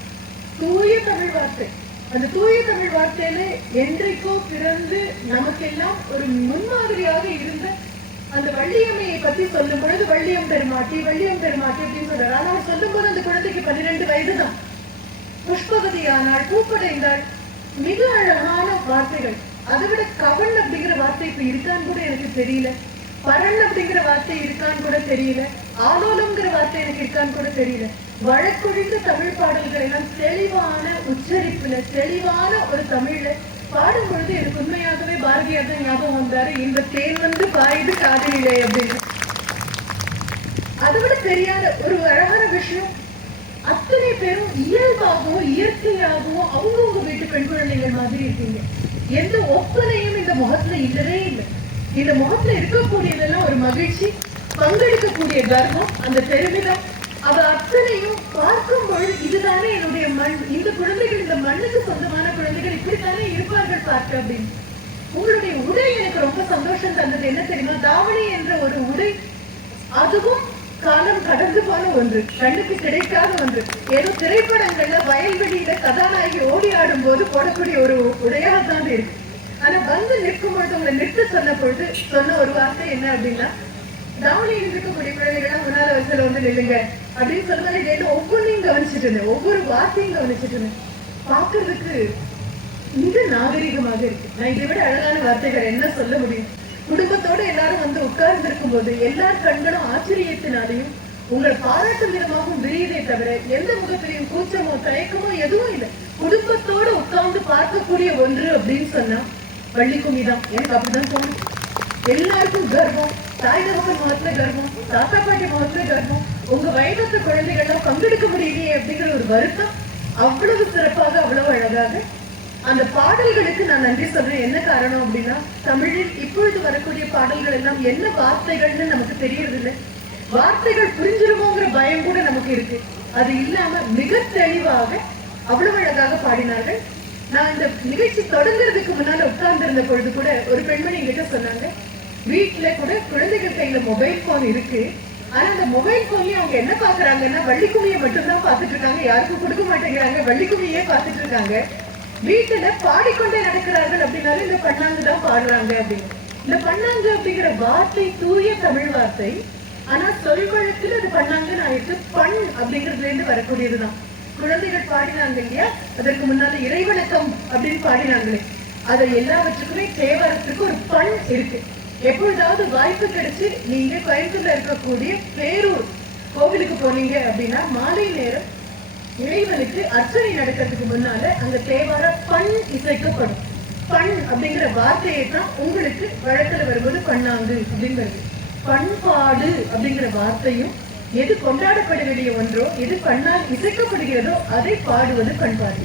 தூய தமிழ் வார்த்தை. அந்த தூய தமிழ் வார்த்தையில என்றைக்கோ பிறந்து நமக்கெல்லாம் ஒரு முன்மாதிரியாக இருந்த அந்த வள்ளியம்மையை பத்தி சொல்லும் பொழுது வள்ளியம் பெருமாட்டி அப்படின்னு சொல்றாரு. ஆனா அவர் சொல்லும் போது அந்த குழந்தைக்கு 12 வயது தான். புஷ்பவதியானாள், பூப்படைந்தாள், மிக அழகான வார்த்தைகள். அதை விட கவன் அப்படிங்கிற வார்த்தை இப்ப இருக்கான்னு கூட எனக்கு தெரியல. பரண் அப்படிங்கிற வார்த்தை இருக்கான்னு கூட தெரியல. ஆலோலம்ங்கிற வார்த்தை எனக்கு இருக்கான்னு கூட தெரியல. வழக்கொழிந்த தமிழ் பாடல்கள் எல்லாம் தெளிவான உச்சரிப்புல, தெளிவான ஒரு தமிழ்ல பாடும் பொழுது எனக்கு உண்மையாகவே பாரதியார் தான் ஞாபகம் வந்தாரு. இந்த தேன் வந்து பாயுது காதலிலே அப்படின்னு. அதை விட தெரியாத ஒரு அழகான விஷயம், அத்தனை பேரும் இயல்பாகவும் இயற்கையாகவும் அவங்கவுங்க வீட்டு பெண் குழந்தைகள் மாதிரி இருக்கீங்க. எந்த ஒப்பனையும் இந்த முகத்துல இல்லவே இல்லை. இந்த முகத்துல இருக்கக்கூடியதெல்லாம் ஒரு மகிழ்ச்சி, பங்கெடுக்கக்கூடிய கர்வம், அந்த பெருமிதம், அவ அத்தனையும் பார்க்கும் பொழுது இதுதானே என்னுடைய மண், இந்த குழந்தைகள் இந்த மண்ணுக்கு சொந்தமான குழந்தைகள் இப்படித்தானே இருப்பார்கள் பார்க்க அப்படின்னு. உங்களுடைய உடை எனக்கு ரொம்ப சந்தோஷம் தந்தது. என்ன தெரியுமா, தாவணி என்ற ஒரு உடை, அதுவும் காலம் கடந்து போன ஒன்று, கண்ணுக்கு கிடைக்காத ஒன்று. ஏதோ திரைப்படங்கள்ல வயல்வெளியில கதாநாயகி ஓடி ஆடும் போது போடக்கூடிய ஒரு உடையாக தான் இருக்கு. ஆனா வந்து நிற்கும் பொழுது உங்களை நிறுத்த சொன்ன பொழுது சொன்ன ஒரு வார்த்தை என்ன அப்படின்னா, தாவணியில் இருக்கக்கூடிய குழந்தைகள் முன்னால வரிசையில வந்து நில்லுங்க அப்படின்னு சொல்லுவாங்க. ஒவ்வொன்றையும் கவனிச்சுட்டு இருந்தேன், ஒவ்வொரு வார்த்தையும் கவனிச்சுட்டு இருந்தேன். பாக்குறதுக்கு மிக நாகரிகமாக இருக்கு. நான் இதை விட அழகான வார்த்தைகள் என்ன சொல்ல முடியும்? குடும்பத்தோட எல்லாரும் வந்து உட்கார்ந்து இருக்கும் போது எல்லார் கண்களும் ஆச்சரியத்தினாலையும் உங்களை பாராட்டும் விதமாகவும் விரியுதே தவிர எந்த முகத்திலையும் கூச்சமோ தயக்கமோ எதுவும் இல்லை. குடும்பத்தோட உட்கார்ந்து பார்க்கக்கூடிய ஒன்று அப்படின்னு சொன்னா வள்ளிக்கும்மி தான். எனக்கு அப்படிதான் தோணும். எல்லாருக்கும் கர்வம், தாய் தகவல் முகத்துல கர்வம், தாத்தா பாட்டி முகத்துல கர்வம், உங்க வயதத்து குழந்தைகள்லாம் பங்கெடுக்க முடியலையே அப்படிங்கிற ஒரு வருத்தம். அவ்வளவு சிறப்பாக, அவ்வளவு அழகாக அந்த பாடல்களுக்கு நான் நன்றி சொல்றேன். என்ன காரணம் அப்படின்னா, தமிழில் இப்பொழுது வரக்கூடிய பாடல்கள் எல்லாம் என்ன வார்த்தைகள்னு நமக்கு தெரியறது இல்லை. வார்த்தைகள் புரிஞ்சிருமோங்கிற பயம் கூட நமக்கு இருக்கு. அது இல்லாம மிக தெளிவாக அவ்வளவு அழகாக பாடினார்கள். நான் இந்த நிகழ்ச்சி தொடங்குறதுக்கு முன்னால உட்கார்ந்து இருந்த பொழுது கூட ஒரு பெண்மணி என்கிட்ட சொன்னாங்க, வீட்டுல கூட குழந்தைகள் கையில மொபைல் போன் இருக்கு, ஆனா அந்த மொபைல் போன்லயும் அவங்க என்ன பாக்குறாங்கன்னா வள்ளிக்கும்மியை மட்டும்தான் பாத்துட்டு இருக்காங்க, யாருக்கும் கொடுக்க மாட்டேங்கிறாங்க, வள்ளிக்கும்மியே பாத்துட்டு இருக்காங்க. வீட்டுல பாடிக்கொண்டே நடக்கிறார்கள் அப்படின்னாலும் இந்த பண்ணாங்கு தான் பாடுறாங்க அப்படின்னு. இந்த பண்ணாங்கு அப்படிங்கிற வார்த்தை தூய தமிழ் வார்த்தை, ஆனா சொல் வழக்கில் அது பண்ணாங்கன்னு ஆயிடுச்சு. பண் அப்படிங்கிறதுல இருந்து வரக்கூடியதுதான். குழந்தைகள் பாடினாங்க இல்லையா, அதற்கு முன்னால இறைவணக்கம் அப்படின்னு பாடினாங்களே, அதை எல்லாவற்றுக்குமே தேவாரத்துக்கு ஒரு பண் இருக்கு. எப்பொழுதாவது வாய்ப்பு கிடைச்சு நீங்க கோயம்புத்தூர்ல இருக்கக்கூடிய பேரூர் கோவிலுக்கு போனீங்க அப்படின்னா மாலை நேரம் இறைவனுக்கு அர்ச்சனை நடக்கிறதுக்கு முன்னால அங்க தேவார பண் இசைக்கப்படும். பண் அப்படிங்கிற வார்த்தையை தான் உங்களுக்கு வழக்கில் வரும்போது பண்ணாங்கு அப்படிங்கிறது. பண்பாடு அப்படிங்கிற வார்த்தையும் எது கொண்டாடப்பட வேண்டிய ஒன்றோ, எது பண்ணால் இசைக்கப்படுகிறதோ அதை பாடுவது பண்பாடு.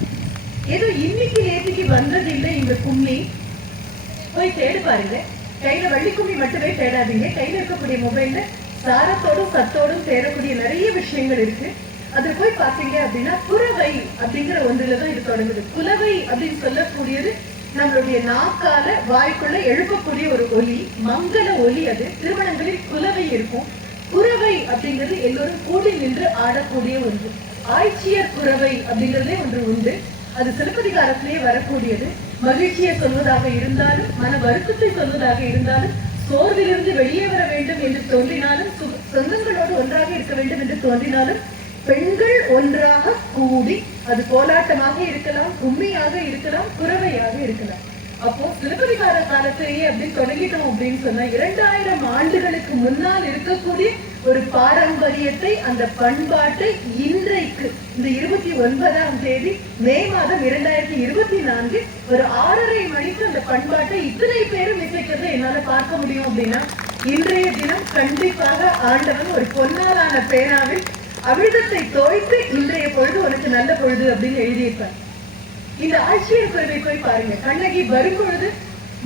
ஏதோ இன்னைக்கு நேற்றுக்கு வந்தது இல்லை இந்த கும்மி. போய் தேடு பாருங்க. கையில வள்ளிக்கும்மி மட்டுமே தேடாதீங்க. கையில இருக்கக்கூடிய மொபைல்ல சாரத்தோடும் சத்தோடும் தேடக்கூடிய நிறைய விஷயங்கள் இருக்கு. அது போய் பாத்தீங்க அப்படின்னா குறவை அப்படிங்கிற ஒன்றுலதான் இது தொடங்குது. குலவை அப்படின்னு சொல்லக்கூடியது நம்மளுடைய நாக்கால வாய்க்குள்ள எழுப்பக்கூடிய ஒரு ஒலி, மங்கள ஒலி. அது திருமணங்களில் குலவை இருக்கும். குறவை அப்படிங்கிறது எல்லோரும் கூடி நின்று ஆடக்கூடிய ஒன்று. ஆய்ச்சியர் குறவை அப்படிங்கிறதே ஒன்று உண்டு. அது சிலப்பதிகாரத்திலேயே வரக்கூடியது. மகிழ்ச்சியை சொல்வதாக இருந்தாலும், மன வருத்தத்தை சொல்வதாக இருந்தாலும், சோர்விலிருந்து வெளியே வர வேண்டும் என்று தோன்றினாலும், சொந்தங்களோடு ஒன்றாக இருக்க வேண்டும் என்று தோன்றினாலும், பெண்கள் ஒன்றாக கூடி, அது கோலாட்டமாக இருக்கலாம், கும்மியாக இருக்கலாம், குறவையாக இருக்கலாம். அப்போ சிலப்பதிகார காலத்திலேயே அப்படின்னு தொடங்கிட்டோம் அப்படின்னு சொன்னா 2000 ஆண்டுகளுக்கு முன்னால் இருக்கக்கூடிய ஒரு பாரம்பரியத்தை, அந்த பண்பாட்டை இன்றைக்கு இந்த 29ஆம் தேதி மே மாதம் 2024 ஒரு 6:30 மணிக்கு அந்த பண்பாட்டை இத்தனை பேரும் இசைக்கிறத என்னால பார்க்க முடியும் அப்படின்னா, இன்றைய தினம் கண்டிப்பாக ஆண்டவன் ஒரு பொன்னாலான பேனாவில் அமிர்தத்தை தோய்த்து இன்றைய பொழுது உனக்கு நல்ல பொழுது அப்படின்னு எழுதியிருப்பார். இந்த ஆட்சியர் குறைவை போய் பாருங்க. கண்ணகி வரும் பொழுது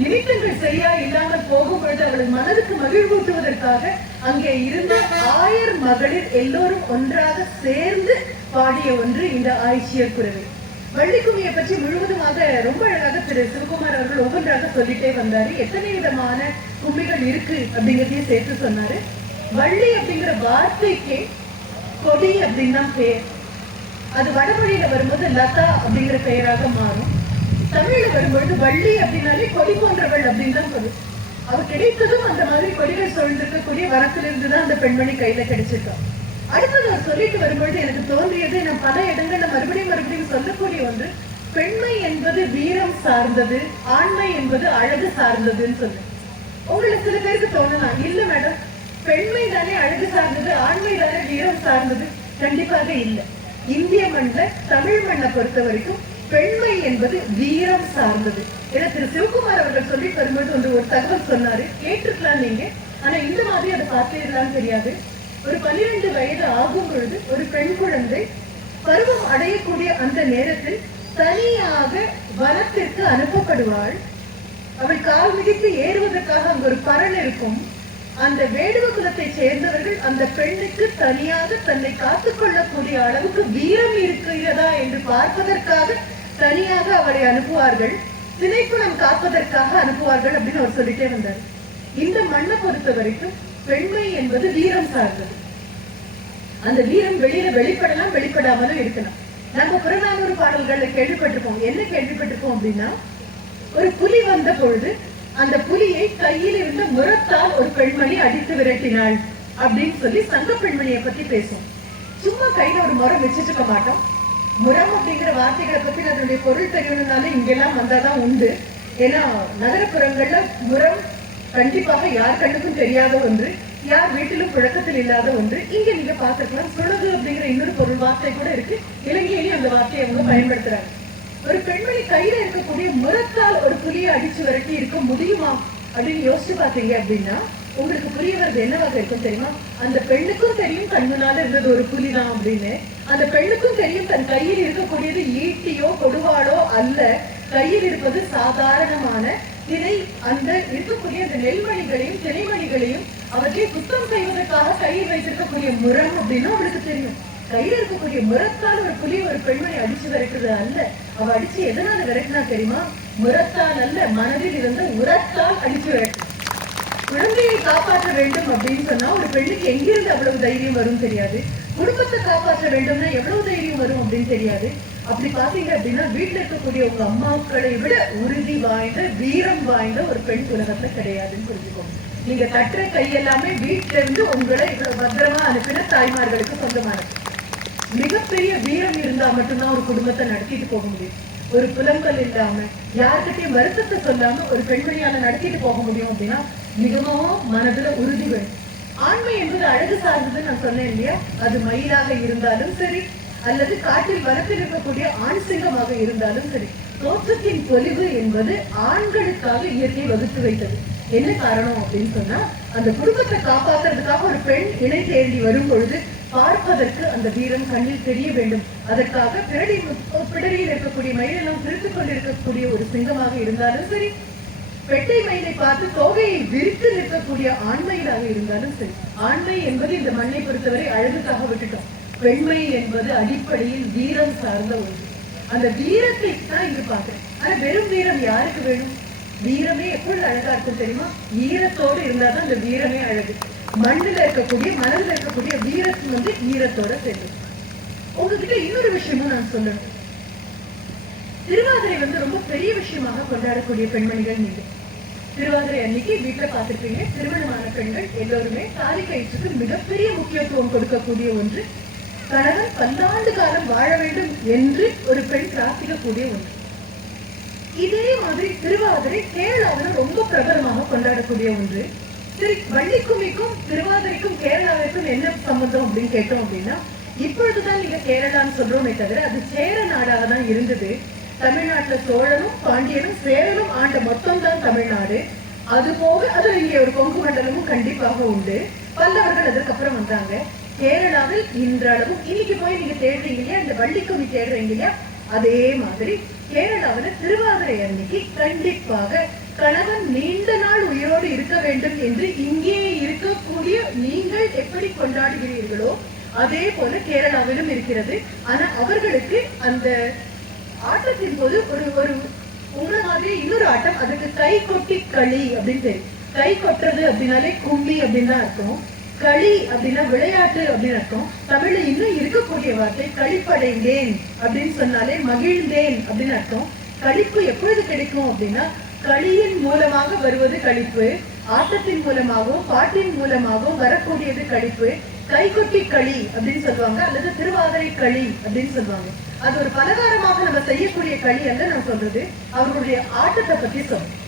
நிமித்தங்கள் சரியா இல்லாமல் போகும் பொழுது அவளுக்கு மனதுக்கு மகிழ்வூட்டுவதற்காக அங்கே இருந்த 1000 மகளிர் எல்லோரும் ஒன்றாக சேர்ந்து பாடிய ஒன்று இந்த ஆட்சியர் குறைவை. வள்ளிக்கும்மியை பற்றி முழுவதுமாக ரொம்ப அழகாக திரு சிவகுமார் அவர்கள் ஒவ்வொன்றாக சொல்லிட்டே வந்தாரு. எத்தனை விதமான கும்மிகள் இருக்கு அப்படிங்கிறதையும் சேர்த்து சொன்னாரு. வள்ளி அப்படிங்கிற வார்த்தைக்கே கொடி அப்படின்னு தான் பேர். அது வடமொழியில வரும்போது லதா அப்படிங்கிற பெயராக மாறும். தமிழ்ல வரும்பொழுது வள்ளி அப்படின்னாலே கொடி போன்றவள் அப்படின்னு தான் சொல்லும். அவ கிடைத்ததும் அந்த மாதிரி கொடிகள் சொல்லிருக்கக்கூடிய வரத்திலிருந்து தான் அந்த பெண்மணி கையில கிடைச்சிருக்கா. அடுத்தது அவர் சொல்லிட்டு வரும்பொழுது எனக்கு தோன்றியது, நான் பல இடங்கள்ல மறுபடியும் சொல்லக்கூடிய ஒன்று, பெண்மை என்பது வீரம் சார்ந்தது, ஆண்மை என்பது அழகு சார்ந்ததுன்னு சொல்லு. உங்களுக்கு சில பேருக்கு தோணலாம், இல்ல மேடம் பெண்மை தானே அழகு சார்ந்தது, ஆண்மை தானே வீரம் சார்ந்தது. கண்டிப்பாக இல்லை. இந்திய மண்ல தமிழ் மண்ணை பொறுத்த வரைக்கும் பெண்மை என்பது வீரம் சார்ந்தது. ஏன்னா திரு சிவகுமார் அவர்கள் சொல்லி வரும்போது ஒரு தகவல் சொன்னாரு, கேட்டிருக்கலாம் நீங்க, ஆனா இந்த மாதிரி அதை பார்த்தீங்களான்னு தெரியாது. ஒரு 12 வயது ஆகும் பொழுது ஒரு பெண் குழந்தை பருவம் அடையக்கூடிய அந்த நேரத்தில் தனியாக வனத்திற்கு அனுப்பப்படுவாள். அவள் கால் மிதித்து ஏறுவதற்காக அங்கு ஒரு பரண் இருக்கும். அந்த வேடுவ குலத்தை சேர்ந்தவர்கள் அந்த பெண்ணுக்கு தனியாக தன்னை காத்துக் கொள்ளக்கூடிய அளவுக்கு வீரம் இருக்கிறதா என்று பார்ப்பதற்காக தனியாக அவரை அனுப்புவார்கள், திணைக்குளம் காப்பதற்காக அனுப்புவார்கள் அப்படின்னு அவர் சொல்லிட்டே வந்தார். இந்த மண்ணை பொறுத்த வரைக்கும் பெண்மை என்பது வீரம் சார்ந்தது. அந்த வீரம் வெளியில வெளிப்படலாம், வெளிப்படாமலும் இருக்கலாம். நம்ம புறநானூறு பாடல்களை கேள்விப்பட்டிருப்போம். என்ன கேள்விப்பட்டிருப்போம் அப்படின்னா, ஒரு புலி வந்த பொழுது அந்த புலியை கையில் இருந்த முரத்தால் ஒரு பெண்மணி அடித்து விரட்டினாள் அப்படின்னு சொல்லி சங்க பெண்மணியை பத்தி பேசுவோம். சும்மா கையில ஒரு முறம் வச்சுட்டு இருக்க மாட்டோம். முறம் அப்படிங்கிற வார்த்தைகளை பத்தி அதனுடைய பொருள் தெரியணும்னால இங்கெல்லாம் வந்தாதான் உண்டு. ஏன்னா நகரப்புறங்கள்ல முறம் கண்டிப்பாக யார் கண்ணுக்கும் தெரியாத ஒன்று, யார் வீட்டிலும் புழக்கத்தில் இல்லாத ஒன்று. இங்க நீங்க பாத்துக்கலாம், சுழகு அப்படிங்கிற இன்னொரு பொருள் வார்த்தை கூட இருக்கு. இலங்கையிலேயும் அந்த வார்த்தையை அவங்க பயன்படுத்துறாங்க. ஒரு பெண்மணி கையில இருக்கக்கூடிய முரத்தால் ஒரு புலியை அடிச்சு விரட்டி இருக்க முடியுமா அப்படின்னு யோசிச்சு பாத்தீங்க அப்படின்னா உங்களுக்கு புரிய வருது என்னவாக இருக்கும் தெரியுமா? அந்த பெண்ணுக்கும் தெரியும் கண் முன்னால இருந்தது ஒரு புலிதான் அப்படின்னு. அந்த பெண்ணுக்கும் தெரியும் தன் கையில் இருக்கக்கூடியது ஈட்டியோ கொடுவாளோ அல்ல, கையில் இருப்பது சாதாரணமான திணை. அந்த இருக்கக்கூடிய அந்த நெல்மணிகளையும் திணைமணிகளையும் அவற்றை சுத்தம் செய்வதற்காக கையில் வைத்திருக்கக்கூடிய முரம் அப்படின்னு அவளுக்கு தெரியும். கையில இருக்கக்கூடிய முரத்தால் ஒரு புலி ஒரு பெண்மணி அடிச்சு விரட்டுறது அல்ல. அவ அடிச்சு எதனால விரட்டினா தெரியுமா? முரத்தால் அல்ல, மனதில் இருந்த உரத்தால் அடிச்சு விரட்டு. குழந்தையை காப்பாற்ற வேண்டும் அப்படின்னு சொன்னா ஒரு பெண்ணுக்கு எங்கிருந்து அவ்வளவு தைரியம் வரும் தெரியாது. குடும்பத்தை காப்பாற்ற வேண்டும்னா எவ்வளவு தைரியம் வரும் அப்படின்னு தெரியாது. அப்படி பாத்தீங்க அப்படின்னா வீட்டுல இருக்கக்கூடிய உங்க அம்மாக்களை விட உறுதி வாய்ந்த வீரம் வாய்ந்த ஒரு பெண் உலகத்துல கிடையாதுன்னு புரிஞ்சுக்கோங்க. நீங்க தட்டுற கை எல்லாமே வீட்டுல இருந்து உங்களை இவ்வளவு பத்திரமா அனுப்பின தாய்மார்களுக்கு சொந்தமானது. மிகப்பெரிய வீரம் இருந்தா மட்டும்தான் ஒரு குடும்பத்தை நடத்திட்டு போக முடியும். ஒரு புலம்பல் இல்லாம யார்கிட்டயும் வருத்தத்தை சொல்லாம ஒரு பெண்மணியால நடத்திட்டு போக முடியும் அப்படின்னா மிகவும் மனதுல உறுதி வேணும். ஆண்மை என்பது அழகு சார்ந்தது நான் சொன்னேன் இல்லையா? அது மயிலாக இருந்தாலும் சரி, அல்லது காட்டில் வரத்தில் இருக்கக்கூடிய ஆண் சிங்கமாக இருந்தாலும் சரி, தோற்றத்தின் பொலிவு என்பது ஆண்களுக்காக இயற்கை வகுத்து வைத்தது. என்ன காரணம் அப்படின்னு சொன்னா, அந்த குடும்பத்தை காப்பாற்றுறதுக்காக ஒரு பெண் இணை தேடி வரும் பொழுது பார்ப்பதற்கு அந்த வீரம் கண்ணில் தெரிய வேண்டும். அதற்காக பிடரியில் இருக்கக்கூடிய மயிலெல்லாம் பிரித்துக் கொண்டிருக்கக்கூடிய ஒரு சிங்கமாக இருந்தாலும் சரி, பெட்டை மயிலை பார்த்து தோகையை விரித்து நிற்கக்கூடிய ஆண்மையிலாக இருந்தாலும் சரி. ஆண்மை என்பது இந்த மண்ணை பொறுத்தவரை அழகுக்காக விட்டுட்டோம். பெண்மை என்பது அடிப்படையில் வீரம் சார்ந்த ஒன்று. அந்த வீரத்தை தான் இங்கு பாக்குறேன். ஆனா வெறும் வீரம் யாருக்கு வேணும்? வீரமே எப்பொழுது அழகா இருக்கும் தெரியுமா? ஈரத்தோடு இருந்தாதான் அந்த வீரமே அழகு. மண்ணுல இருக்கக்கூடிய மனதில் இருக்கக்கூடிய வீரத்து ஈரத்தோட சேர்ந்து. உங்ககிட்ட இன்னொரு விஷயமும் நான் சொல்லணும். திருவாதிரை ரொம்ப பெரிய விஷயமாக கொண்டாடக்கூடிய பெண்மணிகள் நீங்க. திருவாதிரை அன்னைக்கு வீட்டுல பார்த்திருப்பீங்க, திருமணமான பெண்கள் எல்லோருமே தாலி கயிற்றுக்கு மிகப்பெரிய முக்கியத்துவம் கொடுக்கக்கூடிய ஒன்று. கணவன் பல்லாண்டு காலம் வாழ வேண்டும் என்று ஒரு பெண் பிரார்த்திக்கக்கூடிய ஒன்று. இதே மாதிரி திருவாதிரை கேரளாவில் ரொம்ப பிரபலமாக கொண்டாடக்கூடிய ஒன்று. சரி, வள்ளிக்குமிக்கும் திருவாதிரைக்கும் கேரளாவிற்கும் என்ன சம்பந்தம் அப்படின்னு கேட்டோம் அப்படின்னா, இப்பொழுதுதான் நீங்க கேரளான்னு சொல்றோமே தவிர அது சேர நாடாக தான் இருந்தது. தமிழ்நாட்டுல சோழனும் பாண்டியனும் சேரனும் ஆண்ட மொத்தம் தான் தமிழ்நாடு. அது போக அதுல இங்கே ஒரு கொங்கு மண்டலமும் கண்டிப்பாக உண்டு. பல்லவர்கள் அதுக்கப்புறம் வந்தாங்க. கேரளாவில் இன்றளவும் இன்னைக்கு போய் நீங்க தேடுறீங்க இல்லையா, இந்த வள்ளிக்குமி தேடுறீங்க இல்லையா, அதே மாதிரி கேரளாவில திருவாதிரை அன்னைக்கு கண்டிப்பாக கணவன் நீண்ட நாள் உயிரோடு இருக்க வேண்டும் என்று இங்கே இருக்கக்கூடிய நீங்கள் எப்படி கொண்டாடுகிறீர்களோ அதே போல கேரளாவிலும் இருக்கிறது. ஆனா அவர்களுக்கு அந்த ஆட்டத்தின் போது ஒரு உங்களை மாதிரி இன்னொரு ஆட்டம், அதுக்கு கை கொட்டி களி அப்படின்னு தெரியும். கை கொட்டுறது அப்படின்னாலே கும்மி அப்படின்னு தான் அர்த்தம். களி அப்படின்னா விளையாட்டு அப்படின்னு அர்த்தம். தமிழ்ல இன்னும் இருக்கக்கூடிய வார்த்தை களிப்படைந்தேன் அப்படின்னு சொன்னாலே மகிழ்ந்தேன் அப்படின்னு அர்த்தம். களிப்பு எப்பொழுது கிடைக்கும் அப்படின்னா, களியின் மூலமாக வருவது களிப்பு, ஆட்டத்தின் மூலமாகவும் பாட்டின் மூலமாகவும் வரக்கூடியது களிப்பு. கைகொட்டி களி அப்படின்னு சொல்லுவாங்க, அல்லது திருவாதிரை களி அப்படின்னு சொல்லுவாங்க. அது ஒரு பலகாரமாக நம்ம செய்யக்கூடிய களி அல்ல நான் சொல்றது, அவர்களுடைய ஆட்டத்தை பத்தி சொல்றேன்.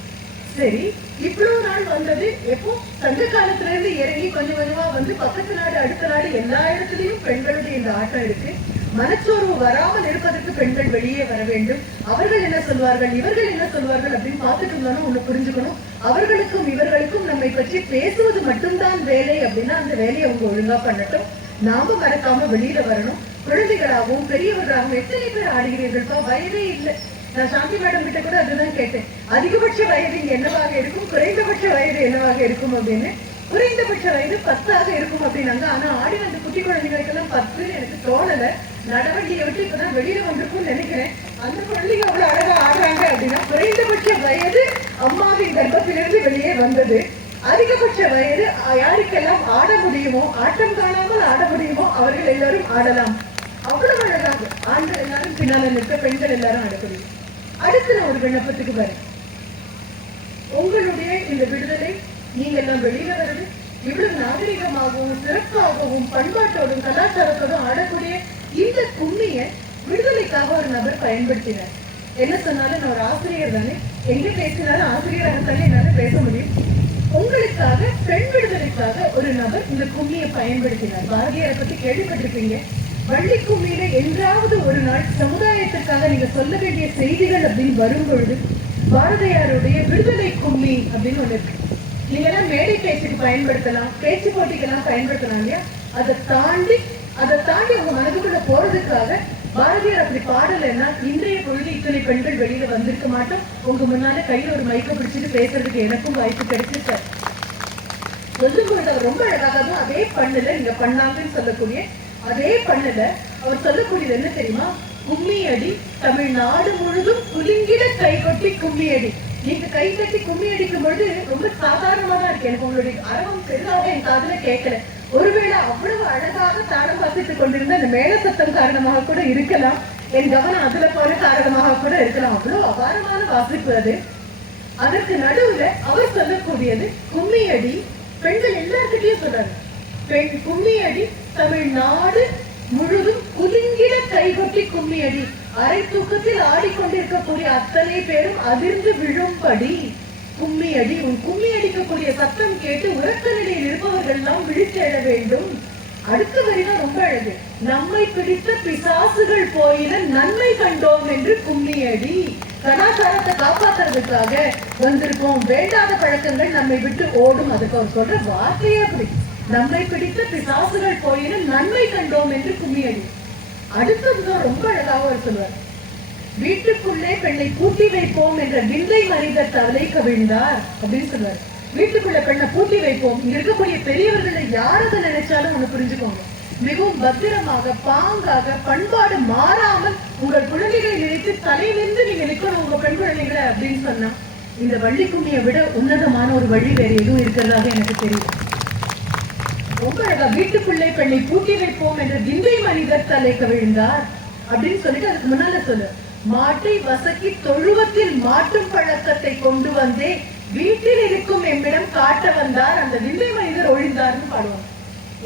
சரி, இவ்வளவு நாள் வந்தது எப்போ? சங்க காலத்துல இருந்து இறங்கி கொஞ்சம் கொஞ்சமா பக்கத்து நாடு அடுத்த நாடு எல்லா இடத்துலயும் பெண்களுடைய இந்த ஆட்டம் இருக்கு. மனச்சோர்வு வராமல் இருப்பதற்கு பெண்கள் வெளியே வர வேண்டும். அவர்கள் என்ன சொல்வார்கள், இவர்கள் என்ன சொல்வார்கள் அப்படின்னு பார்த்துட்டு இருந்தாலும் ஒண்ணு புரிஞ்சுக்கணும். அவர்களுக்கும் இவர்களுக்கும் நம்மை பற்றி பேசுவது மட்டும்தான் வேலை அப்படின்னா அந்த வேலையை அவங்க ஒழுங்கா பண்ணட்டும். நாம மறக்காம வெளியில வரணும். குழந்தைகளாகவும் பெரியவர்களாகவும் எத்தனை பேர் ஆடுகிறீர்கள்ப்பா? வயதே இல்லை. நான் சாந்தி மேடம் கிட்ட கூட அதுதான் கேட்டேன், அதிகபட்ச வயது இங்க என்னவாக இருக்கும், குறைந்தபட்ச வயது என்னவாக இருக்கும் அப்படின்னு. குறைந்தபட்ச வயது 10 இருக்கும் அப்படின்னாங்க. ஆனா ஆடின அந்த குட்டி குழந்தைகளுக்கெல்லாம் 10 எனக்கு தோணல. நடவண்டியை விட்டு இப்பதான் வெளியில வந்திருக்கும்னு நினைக்கிறேன். அந்த குழந்தைங்க அவ்வளவு அழகா ஆடுறாங்க அப்படின்னா குறைந்தபட்ச வயது அம்மாவின் கர்ப்பத்திலிருந்து வெளியே வந்தது. அதிகபட்ச வயது யாருக்கெல்லாம் ஆட முடியுமோ, ஆட்டம் காணாமல் ஆட முடியுமோ அவர்கள் எல்லாரும் ஆடலாம். அவ்வளவு அழகாக ஆண்கள் எல்லாரும் பின்னால நிற்க, பெண்கள் எல்லாரும் ஆடக்கூடிய. அடுத்து நான் ஒரு விண்ணப்பத்துக்கு வரேன். உங்களுடைய இந்த விடுதலை, நீங்க எல்லாம் வெளியில வருது, இவ்வளவு நாகரிகமாகவும் சிறப்பாகவும் பண்பாட்டோடும் கலாச்சாரத்தோடும் ஆடக்கூடிய இந்த கும்மிய விடுதலைக்காக ஒரு நபர் பயன்படுத்தினார். என்ன சொன்னாலும் நான் ஒரு ஆசிரியர் தானே, எங்க பேசினாலும் ஆசிரியராகத்தானே என்னால பேச முடியும். உங்களுக்காக, பெண் விடுதலைக்காக ஒரு நபர் இந்த கும்மியை பயன்படுத்தினார். பாரதியாரை பத்தி கேள்விப்பட்டிருப்பீங்க. வள்ளி கும்மியில என்றாவது ஒரு நாள் சமுதாயத்திற்காக நீங்க சொல்ல வேண்டிய செய்திகள் அப்படின்னு வரும் பொழுது பாரதியாருடைய விடுதலை கும்மி அப்படின்னு ஒண்ணு இருக்கு. நீங்க எல்லாம் மேடை பேச்சுக்கு பயன்படுத்தலாம், பேச்சு போட்டிக்கெல்லாம் பயன்படுத்தலாம் இல்லையா? அதை தாண்டி உங்க மனதுக்குள்ள போறதுக்காக பாரதியார் அப்படி பாடலைன்னா இன்றைய பொழுது இத்தனை பெண்கள் வெளியில வந்திருக்க மாட்டோம். உங்க முன்னால கையில ஒரு மைக்க பிடிச்சிட்டு பேசுறதுக்கு எனக்கும் வாய்ப்பு கிடைச்சிருக்காரு. சொல்லும் பொழுது அவர் ரொம்ப அழகாகவும் அதே பண்ணுல நீங்க பண்ணாங்கன்னு சொல்லக்கூடிய அதே பண்ணுல அவர் சொல்லக்கூடியது என்ன தெரியுமா? கும்மியடி தமிழ்நாடு முழுதும் குலுங்கிட கைகொட்டி கும்மியடி. நீங்க கை தட்டி கும்மி அடிக்கும் பொழுது ரொம்ப சாதாரணமா தான் இருக்கு. எனக்கு உங்களுடைய அரவம் பெரிதாக என் காதுல கேட்கல. ஒருவேளை அவ்வளவு அழகாக தாடம் வாசித்துக் கொண்டிருந்த அந்த மேல சத்தம் காரணமாக கூட இருக்கலாம். என் கவனம் அதுல போற காரணமாக கூட இருக்கலாம். அவ்வளவு அபாரமான வாசிப்பு அது. அதற்கு நடுவுல அவர் சொல்லக்கூடியது கும்மியடி. பெண்கள் எல்லார்கிட்டையும் சொல்றாரு, பெண் கும்மியடி தமிழ்நாடு முழுதும் குலுங்கிட கைகொட்டி கும்மியடி. அரை தூக்கத்தில் ஆடிக்கொண்டிருக்கக்கூடிய அத்தனை பேரும் அதிர்ந்து விழும்படி கும்மியடி. உன் கும்மி அடிக்கக்கூடிய சத்தம் கேட்டு உறக்க நிலையில் இருப்பவர்கள் எல்லாம் விழித்தெழ வேண்டும். அடுத்த வரிதான் ரொம்ப அழகு. நம்மை பிடித்த பிசாசுகள் போயின நன்மை கண்டோம் என்று கும்மியடி. கலாச்சாரத்தை காப்பாற்றுறதுக்காக வந்திருக்கோம். வேண்டாத பழக்கங்கள் நம்மை விட்டு ஓடும். அதுக்கு அவர் சொல்ற வார்த்தையே அப்படி. நம்மை பிடித்த பிசாசுகள் போயின நன்மை கண்டோம் என்று கும்மியடி. அடுத்ததுதான் ரொம்ப அழகாக அவர் சொல்வார். வீட்டுக்குள்ளே பெண்ணை பூட்டி வைப்போம் என்ற விந்தை மனிதர் தலை கவிழ்ந்தார் அப்படின்னு சொல்வார். வீட்டுக்குள்ள பெண்ணை பூட்டி வைப்போம். இங்க இருக்கக்கூடிய பெரியவர்களை யாரதை நினைச்சாலும் ஒண்ணு புரிஞ்சுக்கோங்க. மிகவும் பத்திரமாக, பாங்காக, பண்பாடு மாறாமல் உங்கள் குழந்தைகளை நினைத்து தலை நின்று நீங்க நிக்கணும் உங்க பெண் குழந்தைகளை அப்படின்னு சொன்னா இந்த வள்ளி கும்மியை விட உன்னதமான ஒரு வழி வேற எதுவும் இருக்கிறதாக எனக்கு தெரியும். ரொம்ப அழகா வீட்டுக்குள்ளே பெண்ணை பூட்டி வைப்போம் என்ற விந்தை மனிதர் தலை கவிழ்ந்தார் அப்படின்னு சொல்லிட்டு அதுக்கு முன்னால சொல்லு. மாட்டை வசக்கி தொழுவத்தில் மாட்டும் பழக்கத்தை கொண்டு வந்தே வீட்டில் இருக்கும் எம்மிடம் காட்ட வந்தார், அந்த விந்தை மனிதர் ஒழிந்தார்னு பாடுவாங்க.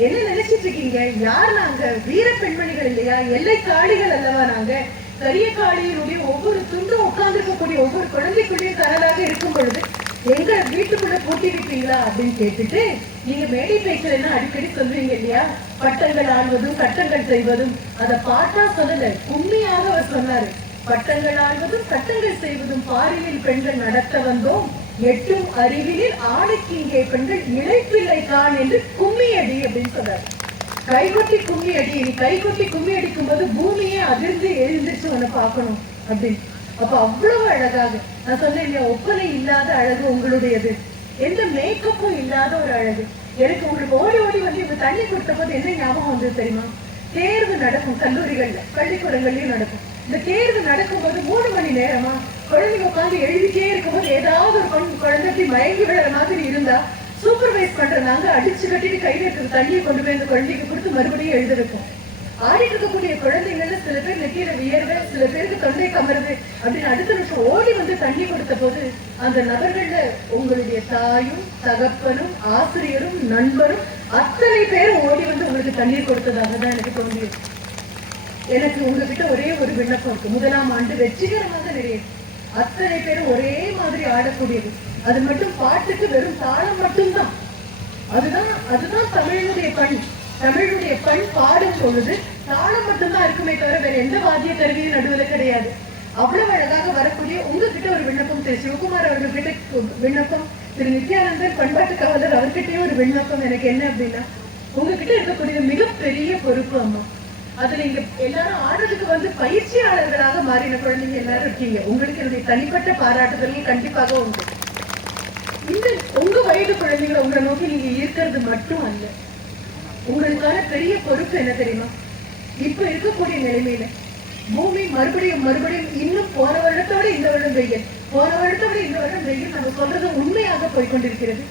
என்ன நினைச்சிட்டு இருக்கீங்க? யார் நாங்க? வீர பெண்மணிகள் இல்லையா? எல்லை காளிகள் அல்லவா நாங்க? கரிய காளியினுடைய ஒவ்வொரு துண்டும் உட்கார்ந்து இருக்கக்கூடிய ஒவ்வொரு குழந்தைக்குள்ளேயும் கனலாக இருக்கும் பொழுது எங்க வீட்டுக்குள்ள பூட்டி வைப்பீங்களா அப்படின்னு கேட்டுட்டு நீங்க மேடை பேச்சுல அடிக்கடி சொல்றீங்க இல்லையா? பட்டங்கள் ஆள்வதும் சட்டங்கள் செய்வதும். அதை பாட்டா சொல்லல, கும்மியாக அவர் சொன்னாரு. பட்டங்கள் ஆள்வதும் சட்டங்கள் செய்வதும் பாரியில் பெண்கள் நடத்த வந்தோம், எட்டும் அறிவினில் ஆணைக்கு இங்கே பெண்கள் இழைப்பில்லை கான் என்று கும்மியடி அப்படின்னு சொன்னார். கைகொட்டி கும்மி அடி. நீ கைகொட்டி கும்மி அடிக்கும் போது பூமியே அதிர்ந்து எழுந்திருச்சு உன்னை பார்க்கணும் அப்படின்னு. அப்ப அவ்வளவு அழகாக நான் சொன்னேன் இல்லையா, ஒப்பனை இல்லாத அழகு உங்களுடையது, எந்த மேக்கப்பும் இல்லாத ஒரு அழகு. எனக்கு உங்களுக்கு ஓடி ஓடி வந்து இவங்க தண்ணி கொடுத்த போது என்ன ஞாபகம் வந்தது தெரியுமா? தேர்வு நடக்கும் கல்லூரிகள்ல, பள்ளிக்கூடங்கள்லயும் நடக்கும். இந்த தேர்வு நடக்கும் போது 3 மணி நேரமா குழந்தைங்க உட்காந்து எழுதிட்டே இருக்கும்போது ஏதாவது ஒரு குழந்தை மயங்கி விடுற மாதிரி இருந்தா சூப்பர்வைஸ் பண்றாங்க, அடிச்சு கட்டிட்டு கையில இருக்கிற தண்ணியை கொண்டு போய் அந்த குழந்தைக்கு கொடுத்து மறுபடியும் எழுத வைப்போம். ஆடிட்டு இருக்கக்கூடிய குழந்தைங்கள்ல சில பேர் நெத்தியில வியர்வை, சில பேருக்கு தொண்டை கமருது அப்படின்னு அடுத்த நிமிஷம் ஓடி வந்து தண்ணி கொடுத்த போது அந்த நபர்கள்ல உங்களுடைய தாயும் தகப்பனும் ஆசிரியரும் நண்பரும் அத்தனை பேரும் ஓடி வந்து உங்களுக்கு தண்ணீர் கொடுத்ததாக தான் எனக்கு தோன்றியது. எனக்கு உங்ககிட்ட ஒரே ஒரு விண்ணப்பம் இருக்கு. 1ஆம் ஆண்டு வெற்றிகரமாக நிறைய அத்தனை பேரும் ஒரே மாதிரி ஆடக்கூடியது. அது மட்டும் பாட்டுக்கு வெறும் தாளம் மட்டும்தான். அதுதான் தமிழுடைய பண். தமிழுடைய பண் பாடும் பொழுது தாளம் மட்டும்தான் இருக்குமே தவிர வேற எந்த வாத்திய கருவியும் நடுவுல கிடையாது. அவ்வளவு அழகாக வரக்கூடிய உங்ககிட்ட ஒரு விண்ணப்பம், திரு சிவகுமார் அவர்கிட்ட விண்ணப்பம், திரு நித்யானந்தர் பண்பாட்டு காவலர் அவர்கிட்டயும் ஒரு விண்ணப்பம். எனக்கு என்ன அப்படின்னா, உங்ககிட்ட இருக்கக்கூடிய மிகப்பெரிய பொறுப்பு அம்மா. அதுல இங்க எல்லாரும் ஆடுறதுக்கு வந்து பயிற்சியாளர்களாக மாறின குழந்தைங்க எல்லாரும் இருக்கீங்க. உங்களுக்கு என்னுடைய தனிப்பட்ட பாராட்டுதல்கள் கண்டிப்பாக உண்டு. இந்த உங்க வயது குழந்தைகளை உங்களை நோக்கி நீங்க ஈர்க்கிறது மட்டும் அல்ல, உங்களுக்கான பெரிய பொறுப்பு என்ன தெரியுமா? இப்ப இருக்கக்கூடிய நிலைமையில பூமி மறுபடியும் இன்னும் போன வருடத்தோட இந்த வருடம் வெயில், போன வருடத்தோட இந்த வருடம் வெயில் நம்ம சொல்றது உண்மையாக போய்கொண்டிருக்கிறது.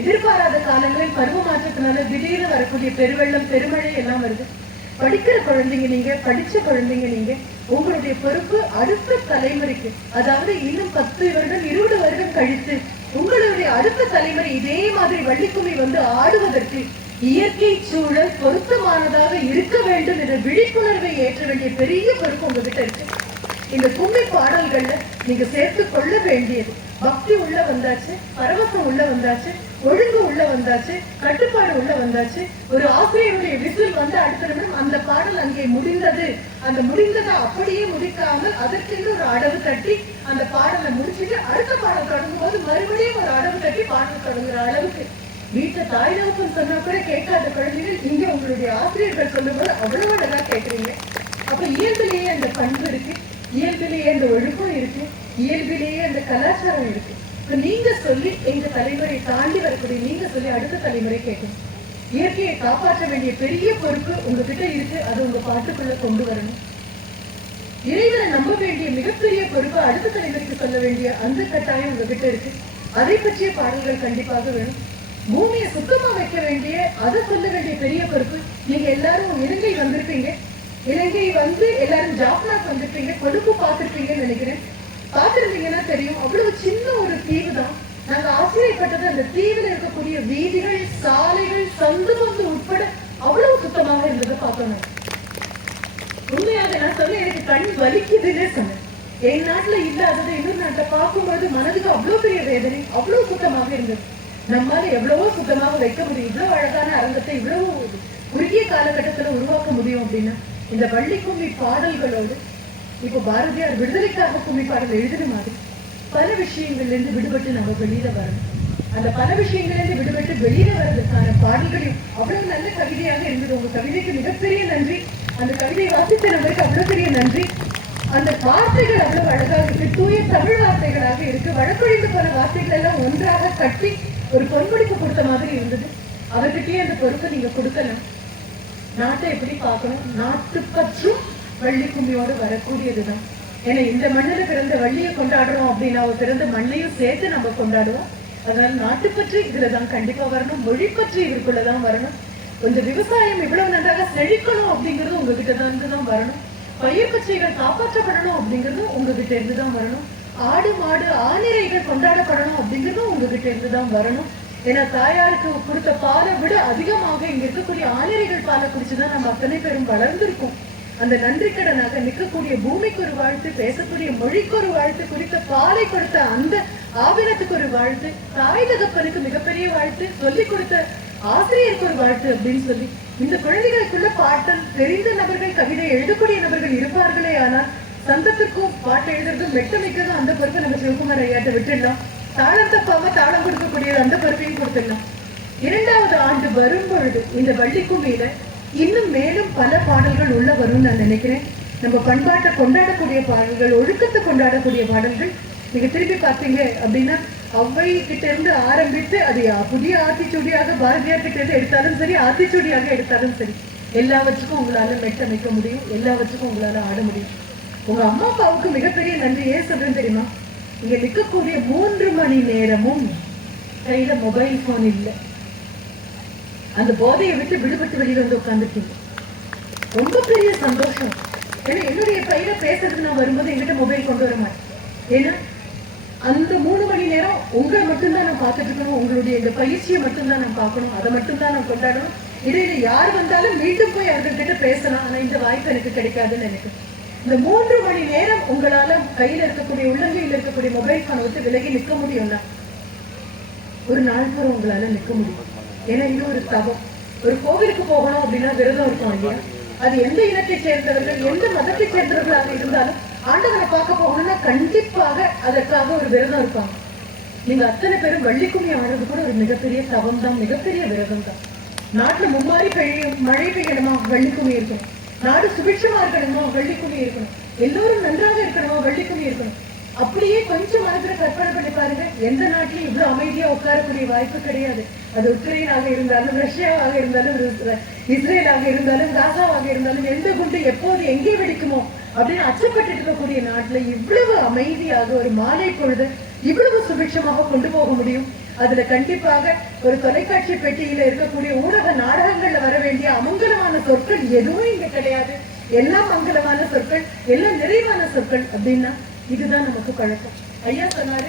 எதிர்பாராத காலங்களில் பருவ மாற்றத்தினால திடீர்னு வரக்கூடிய பெருவெள்ளம், பெருமழை எல்லாம் வருது. படிக்கிற குழந்தைங்க நீங்க, படிச்ச குழந்தைங்க நீங்க, உங்களுடைய பொறுப்பு அடுத்த தலைமுறைக்கு, அதாவது இன்னும் 10 வருடம் 20 வருடம் கழித்து உங்களுடைய அடுத்த தலைமுறை இதே மாதிரி வள்ளிக்கும்மி வந்து ஆடுவதற்கு இயற்கை சூழல் பொருத்தமானதாக இருக்க வேண்டும் என்ற விழிப்புணர்வை ஏற்ற வேண்டிய பெரிய பொறுப்பு உங்ககிட்ட இருக்கு. இந்த கும்மி பாடல்கள்ல நீங்க சேர்த்து கொள்ள வேண்டியது பக்தி உள்ள வந்தாச்சு, பரவசம் உள்ள வந்தாச்சு, ஒழுங்கு உள்ள வந்தாச்சு, கட்டுப்பாடு உள்ள வந்தாச்சு. ஒரு ஆசிரியருடைய விசில் வந்து அடுத்த நிமிடம் அந்த பாடல் அங்கே முடிந்தது, அந்த முடிந்ததை அப்படியே முடிக்காமல் அதற்கென்று ஒரு அடவு தட்டி அந்த பாடலை முடிச்சுட்டு அடுத்த பாடல் தொடங்கும் போது மறுபடியும் ஒரு அடவு தட்டி பாடல் தொடங்குற அளவுக்கு வீட்டுல தாய் தகப்பன் சொன்னா கூட கேட்காத குழந்தைகள் இங்க உங்களுடைய ஆசிரியர்கள் சொல்லும் போது அவ்வளவு அழகா கேட்கறீங்க. அப்ப இயல்பிலேயே அந்த பண்பு இருக்கு, இயல்பிலேயே அந்த ஒழுக்கம் இருக்கு, இயல்பிலேயே அந்த கலாச்சாரம் இருக்கு. நீங்க சொல்லி எங்க தலைமுறை தாண்டி வரக்கூடிய நீங்க சொல்லி அடுத்த தலைமுறை கேட்கணும். இயற்கையை காப்பாற்ற வேண்டிய பெரிய பொறுப்பு உங்ககிட்ட இருக்கு, அது உங்க பாட்டுக்குள்ள கொண்டு வரணும். இறைவனை நம்ப வேண்டிய மிகப்பெரிய பொறுப்பு அடுத்த தலைமுறைக்கு சொல்ல வேண்டிய அந்த கட்டாயம் உங்ககிட்ட இருக்கு. அதை பற்றிய பாடல்கள் கண்டிப்பாக வேணும். பூமியை சுத்தமா வைக்க வேண்டிய, அதை சொல்ல வேண்டிய பெரிய பொறுப்பு. நீங்க எல்லாரும் இலங்கை வந்திருப்பீங்க, இலங்கை வந்து எல்லாரும் ஜாப்னாக்கு வந்திருப்பீங்க, கொழும்பு பார்த்திருப்பீங்கன்னு நினைக்கிறேன். பார்த்திருந்தீங்கன்னா தெரியும், அவ்வளவு சின்ன ஒரு தீவு தான். நாங்க ஆச்சரியப்பட்டது அந்த தீவில் இருக்கக்கூடிய வீதிகள், சாலைகள், சந்து பந்து உட்பட அவ்வளவு சுத்தமாக இருந்ததை பார்த்தோம். உண்மையாக நான் சொல்ல எனக்கு கண் வலிக்குதுன்னே சொன்னேன். என் நாட்டுல இல்லாதது இன்னொரு நாட்டை பார்க்கும்போது மனதுக்கு அவ்வளவு பெரிய வேதனை. அவ்வளவு சுத்தமாக இருந்தது. நம்மால எவ்வளவோ சுத்தமாக வைக்க முடியும், இவ்வளவு அழகான அரங்கத்தை இவ்வளவு குறுகிய காலகட்டத்துல உருவாக்க முடியும் அப்படின்னா இந்த வள்ளிக்கும்மி பாடல்களோடு இப்ப பாரதியார் விடுதலைக்காக கும்மி பாடல் எழுதுற மாதிரி பல விஷயங்கள்ல இருந்து விடுபட்டு நம்ம வெளியில வரணும். அந்த பல விஷயங்கள்ல இருந்து விடுபட்டு வெளியில வர்றதுக்கான பாடல்களையும் அவ்வளவு நல்ல கவிதையாக இருந்தது. உங்க கவிதைக்கு மிகப்பெரிய நன்றி. அந்த கவிதை வாசித்த நம்பருக்கு அவ்வளவு பெரிய நன்றி. அந்த வார்த்தைகள் அவ்வளவு அழகாக இருக்கு, தூய தமிழ் வார்த்தைகளாக இருக்கு. வழக்கொழிந்து போன வார்த்தைகள் எல்லாம் ஒன்றாக கட்டி ஒரு பொன்முடிப்பு கொடுத்த மாதிரி இருந்தது. அவர்கிட்டயே அந்த பொறுப்பை நீங்க கொடுக்கலாம். நாட்டை எப்படி பார்க்கணும், நாட்டு பற்றும் வள்ளி கும்மியோடு வரக்கூடியதுதான். ஏன்னா இந்த மண்ணில பிறந்த வள்ளியை கொண்டாடுறோம் அப்படின்னா அவ பிறந்த மண்ணையும் சேர்த்து நம்ம கொண்டாடுவோம். அதனால நாட்டுப்பற்று இதுலதான் கண்டிப்பா வரணும், மொழி பற்றி இதற்குள்ளதான் வரணும். கொஞ்சம் விவசாயம் இவ்வளவு நன்றாக செழிக்கணும் அப்படிங்கிறது உங்ககிட்ட தான் வரணும். பயிர் பச்சைகள் காப்பாற்றப்படணும் அப்படிங்கிறதும் உங்ககிட்ட இருந்துதான் வரணும். ஆடு மாடு ஆணிரைகள் கொண்டாடப்படணும் அப்படிங்கிறதும் உங்ககிட்ட இருந்துதான் வரணும். ஏன்னா தாயாருக்கு கொடுத்த பாலை விட அதிகமாக இங்க இருக்கக்கூடிய ஆணிரைகள் பாலை குடிச்சுதான் நம்ம அத்தனை பேரும் வளர்ந்திருக்கோம். அந்த நன்றி கடனாக நிற்கக்கூடிய பூமிக்கு ஒரு வாழ்த்து, பேசக்கூடிய மொழிக்கு ஒரு வாழ்த்து, குறித்த பாலை கொடுத்த அந்த ஆவினத்துக்கு ஒரு வாழ்த்து, தாய் தகப்பனுக்கு மிகப்பெரிய வாழ்த்து, சொல்லிக் கொடுத்த ஆசிரியருக்கு ஒரு வாழ்த்து அப்படின்னு சொல்லி இந்த குழந்தைகளுக்குள்ள பாட்டல் தெரிந்த நபர்கள், கவிதை எழுதக்கூடிய நபர்கள் இருப்பார்களே. ஆனால் சந்தத்திற்கும் பாட்டு எழுதுறதும் மெட்டமிக்கதும் அந்த பொறுப்பை நம்ம சிவகுமார் ஐயாட்ட விட்டுடலாம். தாளம் தப்பாம தாளம் கொடுக்கக்கூடியது அந்த பொறுப்பையும் கொடுத்துடலாம். 2வது ஆண்டு வரும் பொழுது இந்த வள்ளிக்கும்மியில இன்னும் மேலும் பல பாடல்கள் உள்ள வரும்னு நான் நினைக்கிறேன். நம்ம பண்பாட்டை கொண்டாடக்கூடிய பாடல்கள், ஒழுக்கத்தை கொண்டாடக்கூடிய பாடல்கள். நீங்க திருப்பி பார்த்தீங்க அப்படின்னா அவ்வை கிட்ட இருந்து ஆரம்பித்து அது புதிய ஆத்திச்சூடியாக பாரதியார் கிட்ட இருந்து எடுத்தாலும் சரி, ஆத்திச்சூடியாக எடுத்தாலும் சரி, எல்லாவற்றுக்கும் உங்களால மெட்டமைக்க முடியும், எல்லாவற்றுக்கும் உங்களால ஆட முடியும். உங்க அம்மா அப்பாவுக்கு மிகப்பெரிய நன்றி. ஏன் சொல்றேன்னு தெரியுமா? இங்க நிற்கக்கூடிய 3 மணி நேரமும் கையில மொபைல் போன் இல்லை. அந்த போதையை விட்டு விடுபட்டு வெளியில வந்து உட்காந்துருக்கீங்க. ரொம்ப பெரிய சந்தோஷம். ஏன்னா என்னுடைய பையில பேசுறதுக்கு நான் வரும்போது என்கிட்ட மொபைல் கொண்டு வர மாட்டேன். ஏன்னா அந்த 3 மணி நேரம் உங்களை மட்டும்தான் நான் பார்த்துட்டு இருக்கணும், உங்களுடைய இந்த பயிற்சியை மட்டும்தான் நான் பார்க்கணும், அதை மட்டும்தான் நான் கொண்டாடணும். இடையில யார் வந்தாலும் மீண்டும் போய் அவர்கிட்ட பேசலாம். ஆனா இந்த வாய்ப்பு எனக்கு கிடைக்காதுன்னு நினைக்கிறேன். இந்த 3 மணி நேரம் உங்களால கையில இருக்கக்கூடிய உள்ளங்கையில் இருக்கக்கூடிய மொபைல் போனை விட்டு விலகி நிற்க முடியும்னா ஒரு நாள் பூரா உங்களால நிற்க முடியும். ஏன்னா இது ஒரு தவம். ஒரு கோவிலுக்கு போகணும் அப்படின்னா விரதம் இருக்கும் இல்லையா? அது எந்த இனத்தை சேர்ந்தவர்கள், எந்த மதத்தை சேர்ந்தவர்களாக இருந்தாலும் ஆண்டவனை பார்க்க போகணும்னா கண்டிப்பாக அதற்காக ஒரு விரதம் இருப்பாங்க. நீங்க அத்தனை பேரும் வள்ளிக்கும்மி ஆடுறது கூட ஒரு மிகப்பெரிய தவம் தான், மிகப்பெரிய விரதம் தான். நாட்டுல மும்மாரி மழை பெய்யணுமா, வள்ளிக்கும்மி இருக்கணும். நாடு சுபிட்சமா இருக்கணுமா, வள்ளிக்கும்மி இருக்கணும். எல்லோரும் நன்றாக இருக்கணுமா, வள்ளிக்கும்மி இருக்கணும். அப்படியே கொஞ்சம் மனசுல கற்பனை பண்ணி பாருங்க, எந்த நாட்டிலும் இவ்வளவு அமைதியா உட்காரக்கூடிய வாய்ப்பு கிடையாது. அது உக்ரைனாக இருந்தாலும், ரஷ்யாவாக இருந்தாலும், இஸ்ரேலாக இருந்தாலும், காசாவாக இருந்தாலும், எந்த குண்டு எப்போது எங்கே வெடிக்குமோ அப்படின்னு அச்சப்பட்டு இருக்கக்கூடிய நாட்டுல இவ்வளவு அமைதியாக ஒரு மாலை பொழுது இவ்வளவு சுபிட்சமாக கொண்டு போக முடியும். அதுல கண்டிப்பாக ஒரு தொலைக்காட்சி பெட்டியில இருக்கக்கூடிய ஊடக நாடகங்கள்ல வர வேண்டிய அமங்கலமான சொற்கள் எதுவும் இங்க கிடையாது. எல்லாம் மங்களமான சொற்கள், எல்லாம் நிறைவான சொற்கள். அப்படின்னா இதுதான் நமக்கு பழக்கம். ஐயா சொன்னாரு,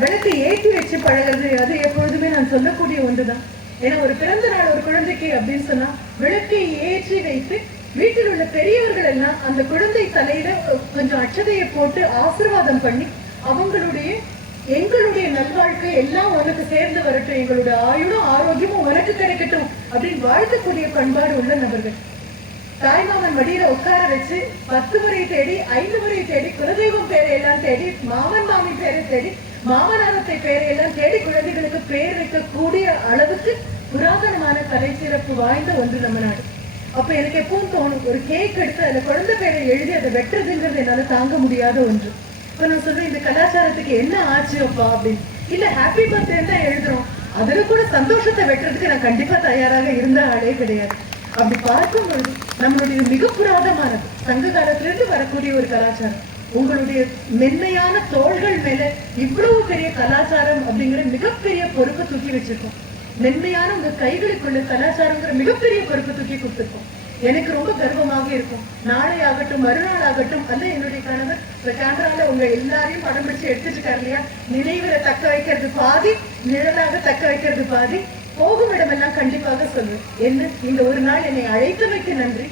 விளக்கு ஏற்றி வச்சு பழகிறது, அது எப்பொழுதுமே நான் சொல்லக்கூடிய ஒன்றுதான். ஏன்னா ஒரு பிறந்த நாள் ஒரு குழந்தைக்கு அப்படின்னு சொன்னா விளக்கை ஏற்றி வைத்து வீட்டில் உள்ள பெரியவர்கள் எல்லாம் அந்த குழந்தை தலையில கொஞ்சம் அட்சதையை போட்டு ஆசீர்வாதம் பண்ணி அவங்களுடைய எங்களுடைய நல்வாழ்க்கை எல்லாம் உனக்கு சேர்ந்து வரட்டும், எங்களுடைய ஆயுளும் ஆரோக்கியமும் உனக்கு கிடைக்கட்டும் அப்படின்னு வாழ்த்தக்கூடிய பண்பாடு உள்ள நபர்கள். தாய்மாமன் மடியில உட்கார வச்சு 10 முறை தேடி 5 முறை தேடி குலதெய்வம் பேரை எல்லாம் தேடி மாமன் மாமி பேரை தேடி மாமனாரத்தை பேரை எல்லாம் தேடி குழந்தைகளுக்கு பேர் வைக்கக்கூடிய அளவுக்கு புராதனமான கலை சிறப்பு வாய்ந்த ஒன்று நம்ம நாடு. அப்ப எனக்கு எப்பவும் தோணும், ஒரு கேக் எடுத்து அதுல குழந்தை பேரை எழுதி அதை வெட்டுறதுங்கிறது என்னால தாங்க முடியாத ஒன்று. இப்ப நான் சொல்றேன், இந்த கலாச்சாரத்துக்கு என்ன ஆச்சு அப்பா அப்படின்னு. இல்ல ஹாப்பி பர்த்டே தான் எழுதுறோம், அதுல கூட சந்தோஷத்தை வெட்டுறதுக்கு நான் கண்டிப்பா தயாராக இருந்த ஆளே கிடையாது. அப்படி பார்க்கும் பொழுது நம்மளுடைய மிக புராதமானது சங்க காலத்திலிருந்து வரக்கூடிய ஒரு கலாச்சாரம். உங்களுடைய மென்மையான தோள்கள் மேல இவ்வளவு பெரிய கலாச்சாரம் அப்படிங்கிற மிகப்பெரிய பொறுப்பை தூக்கி வச்சிருக்கோம். மென்மையான உங்க கைகளுக்குள்ள கலாச்சாரங்கிற மிகப்பெரிய பொறுப்பை தூக்கி கொடுத்திருக்கோம். எனக்கு ரொம்ப கர்வமாக இருக்கும். நாளை ஆகட்டும், மறுநாள் ஆகட்டும், அல்ல என்னுடைய கணவர் இந்த கேமரால உங்க எல்லாரையும் படம் பிடிச்சு எடுத்துட்டு இருக்காரு இல்லையா, நினைவுல தக்க வைக்கிறது பாதி, நிழலாக தக்க வைக்கிறது பாதி. போகும் இடமெல்லாம் கண்டிப்பாக சொல்லுவேன், என்ன இந்த ஒரு நாள் என்னை அழைத்தமைக்கு நன்றி.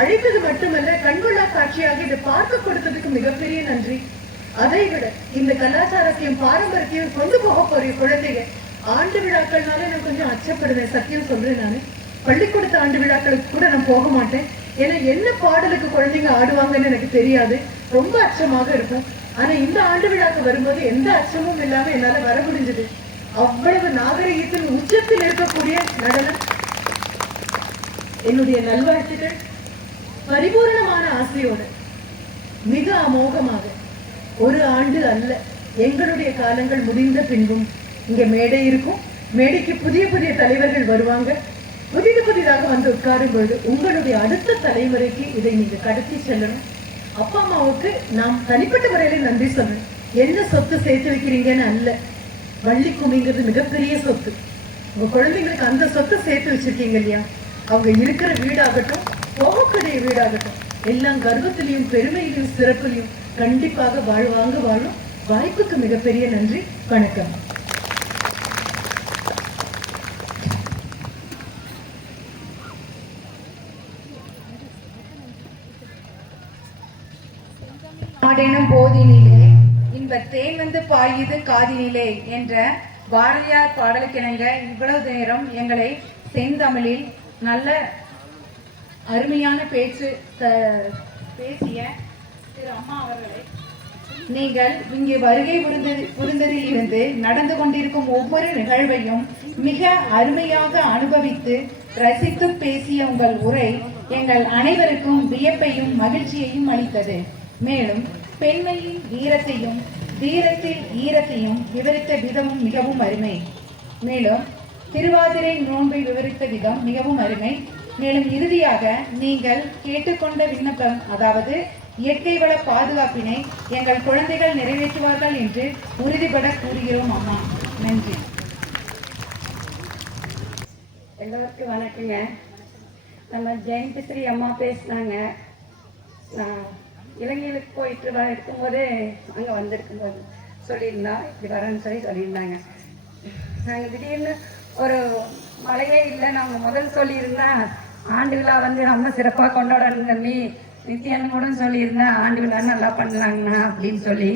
அழைத்தது மட்டுமல்ல, கண்கொள்ளா காட்சியாக இதை பார்க்க கொடுத்ததுக்கு மிகப்பெரிய நன்றி. அதை விட இந்த கலாச்சாரத்தையும் பாரம்பரியத்தையும் கொண்டு போக போற குழந்தைங்க ஆண்டு விழாக்கள்னால நான் கொஞ்சம் அச்சப்படுவேன், சத்தியம் சொல்றேன். நான் பள்ளிக்கூடத்து ஆண்டு விழாக்களுக்கு கூட நான் போக மாட்டேன். ஏன்னா என்ன பாடலுக்கு குழந்தைங்க ஆடுவாங்கன்னு எனக்கு தெரியாது, ரொம்ப அச்சமாக இருக்கும். ஆனா இந்த ஆண்டு விழாக்கு வரும்போது எந்த அச்சமும் இல்லாம என்னால வர முடிஞ்சது. அவ்வளவு நாகரிகத்தின் உச்சத்தில் இருக்கக்கூடிய நடனம். என்னுடைய நல்வாழ்த்துக்கள். பரிபூரணமான ஆசையோடு மிக அமோகமாக ஒரு ஆண்டு அல்ல, எங்களுடைய காலங்கள் முடிந்த பின்பும் இங்க மேடை இருக்கும். மேடைக்கு புதிய புதிய தலைவர்கள் வருவாங்க. புதிதாக வந்து உட்காரும் பொழுது உங்களுடைய அடுத்த தலைமுறைக்கு இதை நீங்க கடத்தி செல்லணும். அப்பா அம்மாவுக்கு நாம் தனிப்பட்ட முறையில நன்றி சொல்லணும். என்ன சொத்து சேர்த்து வைக்கிறீங்கன்னு அல்ல, வள்ளி குமிங்கிறது மிகப்பெரிய சொத்து. உங்க குழந்தைங்களுக்கு அந்த சொத்தை சேர்த்து வச்சிருக்கீங்க இல்லையா, அவங்க இருக்கிற வீடாகட்டும், போகக்கூடிய வீடாகட்டும், எல்லாம் கர்வத்திலையும் பெருமையிலையும் சிறப்பிலையும் கண்டிப்பாக வாழ்வாங்க வாழும். வாய்ப்புக்கு மிகப்பெரிய நன்றி. வணக்கம். நாடெனும் போதினிலே இன்பத் தேன் வந்து பாயுது காதினிலே என்ற பாரதியார் பாடலுக்கிணங்க இவ்வளவு நேரம் எங்களை செந்தமிழில் நல்ல அருமையான பேச்சு பேசிய திரு அம்மா அவர்களை, நீங்கள் இங்கே வருகை புரிந்ததில் இருந்து நடந்து கொண்டிருக்கும் ஒவ்வொரு நிகழ்வையும் மிக அருமையாக அனுபவித்து ரசித்து பேசிய உங்கள் உரை எங்கள் அனைவருக்கும் வியப்பையும் மகிழ்ச்சியையும் அளித்தது. மேலும் பெண்மையின் வீரத்தையும் வீரத்தில் ஈரத்தையும் விவரித்த விதமும் மிகவும் அருமை. மேலும் திருவாதிரை நோன்பை விவரித்த விதம் மிகவும் அருமை. மேலும் இறுதியாக நீங்கள் கேட்டுக்கொண்ட விண்ணப்பம், அதாவது இயற்கை வள பாதுகாப்பினை எங்கள் குழந்தைகள் நிறைவேற்றுவார்கள் என்று உறுதிபட கூறுகிறோம் அம்மா. நன்றி. எல்லோருக்கும் வணக்கங்க. நம்ம ஜெயந்தி ஸ்ரீ அம்மா பேசினாங்க. நான் இலங்கையிலுக்கு போயிட்டு இருக்கும்போதே அங்கே வந்திருக்கும்போது சொல்லியிருந்தா இப்படி வரேன்னு சொல்லியிருந்தாங்க. நாங்கள் திடீர்னு ஒரு மழையே இல்லை, நாங்கள் முதல் சொல்லியிருந்தா ஆண்டு விழா வந்து ரொம்ப சிறப்பாக கொண்டாடணும் தம்பி, நித்தியானமோடும் சொல்லியிருந்தேன் ஆண்டு விழா நல்லா பண்ணலாங்கண்ணா அப்படின்னு சொல்லி.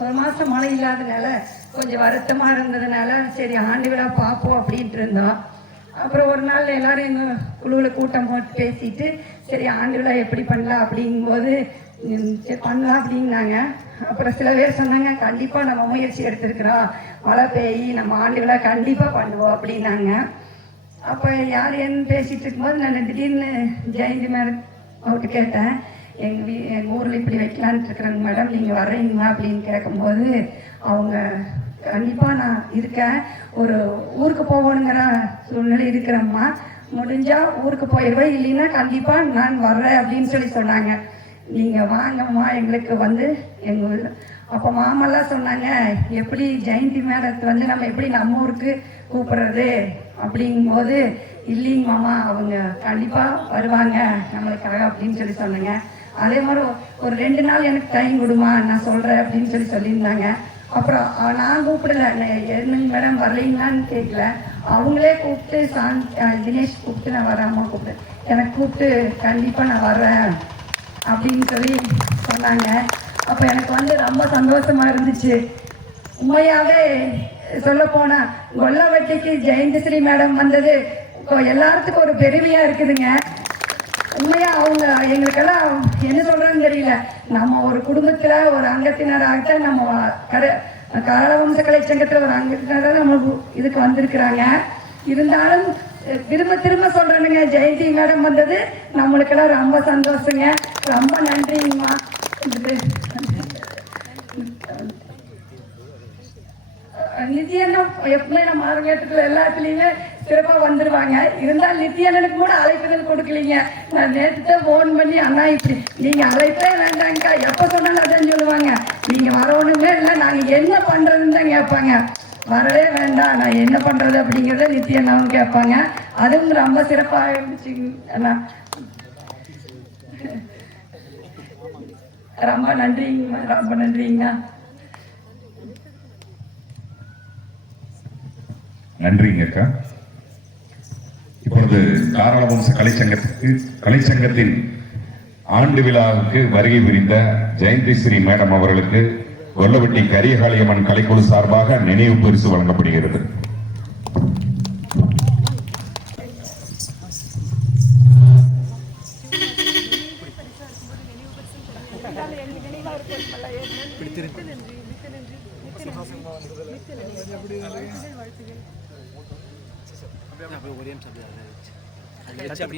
ஒரு மாதம் மழை இல்லாதனால கொஞ்சம் வருத்தமாக இருந்ததுனால சரி ஆண்டு விழா பார்ப்போம் அப்படின்ட்டு இருந்தோம். அப்புறம் ஒரு நாள் எல்லாரும் எங்கள் குழுவில் கூட்டம் போட்டு பேசிட்டு சரி ஆண்டு விழா எப்படி பண்ணலாம் அப்படிங்கும்போது சரி பண்ணலாம் அப்படின்னாங்க. அப்புறம் சில பேர் சொன்னாங்க கண்டிப்பாக நம்ம முயற்சி எடுத்துருக்குறோம், மழை பெய்யி நம்ம ஆண்டு விழா கண்டிப்பாக பண்ணுவோம் அப்படின்னாங்க. அப்போ யார் என்ன பேசிகிட்டு இருக்கும்போது நான் திடீர்னு ஜெயந்தி மேடம் அவர்கிட்ட கேட்டேன், எங்கள் ஊரில் இப்படி வைக்கலான்ட்டு இருக்கிறேங்க மேடம், நீங்கள் வர்றீங்களா அப்படின்னு கேட்கும்போது அவங்க கண்டிப்பாக நான் இருக்கேன், ஒரு ஊருக்கு போகணுங்கிற சூழ்நிலை இருக்கிறேம்மா, முடிஞ்சால் ஊருக்கு போயிடுவேன், இல்லைன்னா கண்டிப்பாக நான் வர்றேன் அப்படின்னு சொல்லி சொன்னாங்க. நீங்கள் வாங்கம்மா எங்களுக்கு வந்து எங்கள் அப்போ மாமெல்லாம் சொன்னாங்க, எப்படி ஜெயந்தி மேடத்தை வந்து நம்ம எப்படி நம்ம ஊருக்கு கூப்பிட்றது அப்படிங்கும்போது, இல்லைங்க மாமா அவங்க கண்டிப்பாக வருவாங்க நம்மளுக்காக அப்படின்னு சொல்லி சொன்னாங்க. அதே மாதிரி ஒரு 2 நாள் எனக்கு டைம் கொடுமா, நான் சொல்கிறேன் அப்படின்னு சொல்லி சொல்லியிருந்தாங்க. அப்புறம் நான் கூப்பிடல, என்னங்க மேடம் வரலீங்களான்னு கேட்கல, அவங்களே கூப்பிட்டு தினேஷ் கூப்பிட்டு நான் வராமல் கூப்பிட்டேன், எனக்கு கூப்பிட்டு கண்டிப்பாக நான் வர்றேன் அப்படின்னு சொல்லி சொன்னாங்க. அப்போ எனக்கு வந்து ரொம்ப சந்தோஷமாக இருந்துச்சு. உண்மையாகவே சொல்லப்போனால் கொல்லவட்டிக்கு ஜெயந்திஸ்ரீ மேடம் வந்தது எல்லாத்துக்கும் ஒரு பெருமையாக இருக்குதுங்க. உண்மையாக அவங்க எங்களுக்கெல்லாம் என்ன சொல்கிறேன்னு தெரியல, நம்ம ஒரு குடும்பத்தில் ஒரு அங்கத்தினராகத்தான் நம்ம காலவம்ச கலை சங்கத்தில் ஒரு அங்கத்தினராக நம்ம இதுக்கு வந்திருக்கிறாங்க. இருந்தாலும் திரும்ப சொல்கிறேனுங்க, ஜெயந்தி மேடம் வந்தது நம்மளுக்கெல்லாம் ரொம்ப சந்தோஷங்க, ரொம்ப நன்றிங்கம்மா. நித்யாண்ணா எப்பவுமே நம்ம அரங்கேற்றத்தில் எல்லாத்துலேயுமே சிறப்பாக வந்துடுவாங்க. இருந்தால் நித்யாண்ணனுக்கு கூட அழைப்புதல் கொடுக்கலீங்க. நான் நேற்று தான் ஃபோன் பண்ணி, அண்ணா இப்படி நீங்கள் அழைப்பே வேண்டாங்கக்கா, எப்போ சொன்னாலும் அதான் சொல்லுவாங்க, நீங்கள் வரணுமே இல்லை, நாங்கள் என்ன பண்ணுறதுன்னு தான் கேட்பாங்க, வரவே வேண்டாம் நான் என்ன பண்ணுறது அப்படிங்கிறத நித்யாண்ணாவும் கேட்பாங்க. அதுவும் ரொம்ப சிறப்பாக இருந்துச்சு அண்ணா, ரொம்ப நன்றிங்கம்மா, ரொம்ப நன்றிங்கண்ணா. நன்றிங்க அக்கா. இப்பொழுது காரணவம்ச கலைச்சங்கத்தின் ஆண்டு விழாவுக்கு வருகை புரிந்த ஜெயந்தி ஸ்ரீ மேடம் அவர்களுக்கு கொல்லவட்டி கரியகாளியம்மன் கலைக்குழு சார்பாக நினைவு பரிசு வழங்கப்படுகிறது.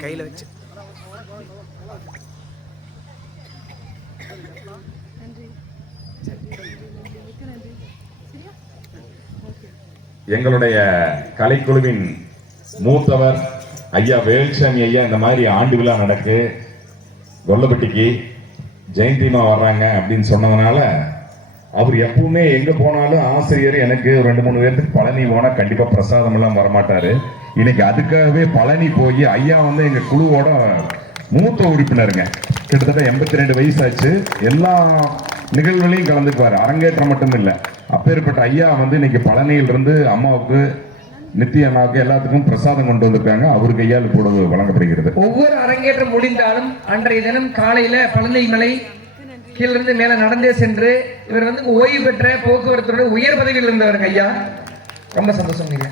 கையில் வச்சு எங்களுடைய கலைக்குழுவின் மூத்தவர் ஐயா வேல்சாமி ஐயா இந்த மாதிரி ஆண்டு விழா நடக்கு கொல்லப்பட்டிக்கு ஜெயந்திமா வர்றாங்க அப்படின்னு சொன்னதுனால அவர் எப்பவுமே எங்க போனாலும் ஆசிரியர் எனக்கு 2-3 பேருக்கு பழனி போனா கண்டிப்பா பிரசாதம் எல்லாம் வரமாட்டாரு. இன்னைக்கு அதுக்காகவே பழனி போய் ஐயா வந்து எங்க குழுவோட மூத்த உறுப்பினருங்க, கிட்டத்தட்ட 82 வயசாச்சு, எல்லா நிகழ்வுகளையும் கலந்துக்குவாரு, அரங்கேற்றம் மட்டும் இல்லை. அப்பேற்பட்ட ஐயா வந்து இன்னைக்கு பழனியிலிருந்து அம்மாவுக்கு நித்திய அண்ணாவுக்கு எல்லாத்துக்கும் பிரசாதம் கொண்டு வந்திருக்காங்க. அவரு கையால் இப்பொழுது வழங்கப்படுகிறது. ஒவ்வொரு அரங்கேற்றம் முடிந்தாலும் அன்றைய தினம் காலையில பழனி மலை கீழிருந்து மேல நடந்தே சென்று இவர் வந்து ஓய்வு பெற்ற போக்குவரத்துடைய உயர் பதவியில் இருந்தவருங்க ஐயா. ரொம்ப சந்தோஷம் ஐயா.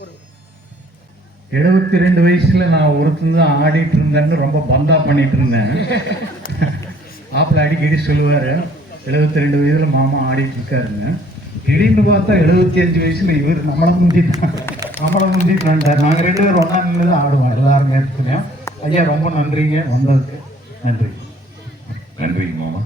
ஒரு 72 வயசுல நான் ஒருத்தன் தான் ஆடிட்டு இருந்தேன்னு ரொம்ப பந்தா பண்ணிட்டு இருந்தேன். ஆப்பிள் அடிக்கடி சொல்லுவாரு, 72 வயசுல மாமா ஆடிட்டு இருக்காருங்க. திடீர்னு பார்த்தா 75 வயசுல இவர் நம்மளை முந்திட்டார். நாங்கள் 2 பேரும் ஒன்றா நின்று தான் ஆடுவோம், எல்லாரும் நேரத்துலையும். ஐயா ரொம்ப நன்றிங்க வந்ததுக்கு. நன்றி. நன்றிங்க மாமா.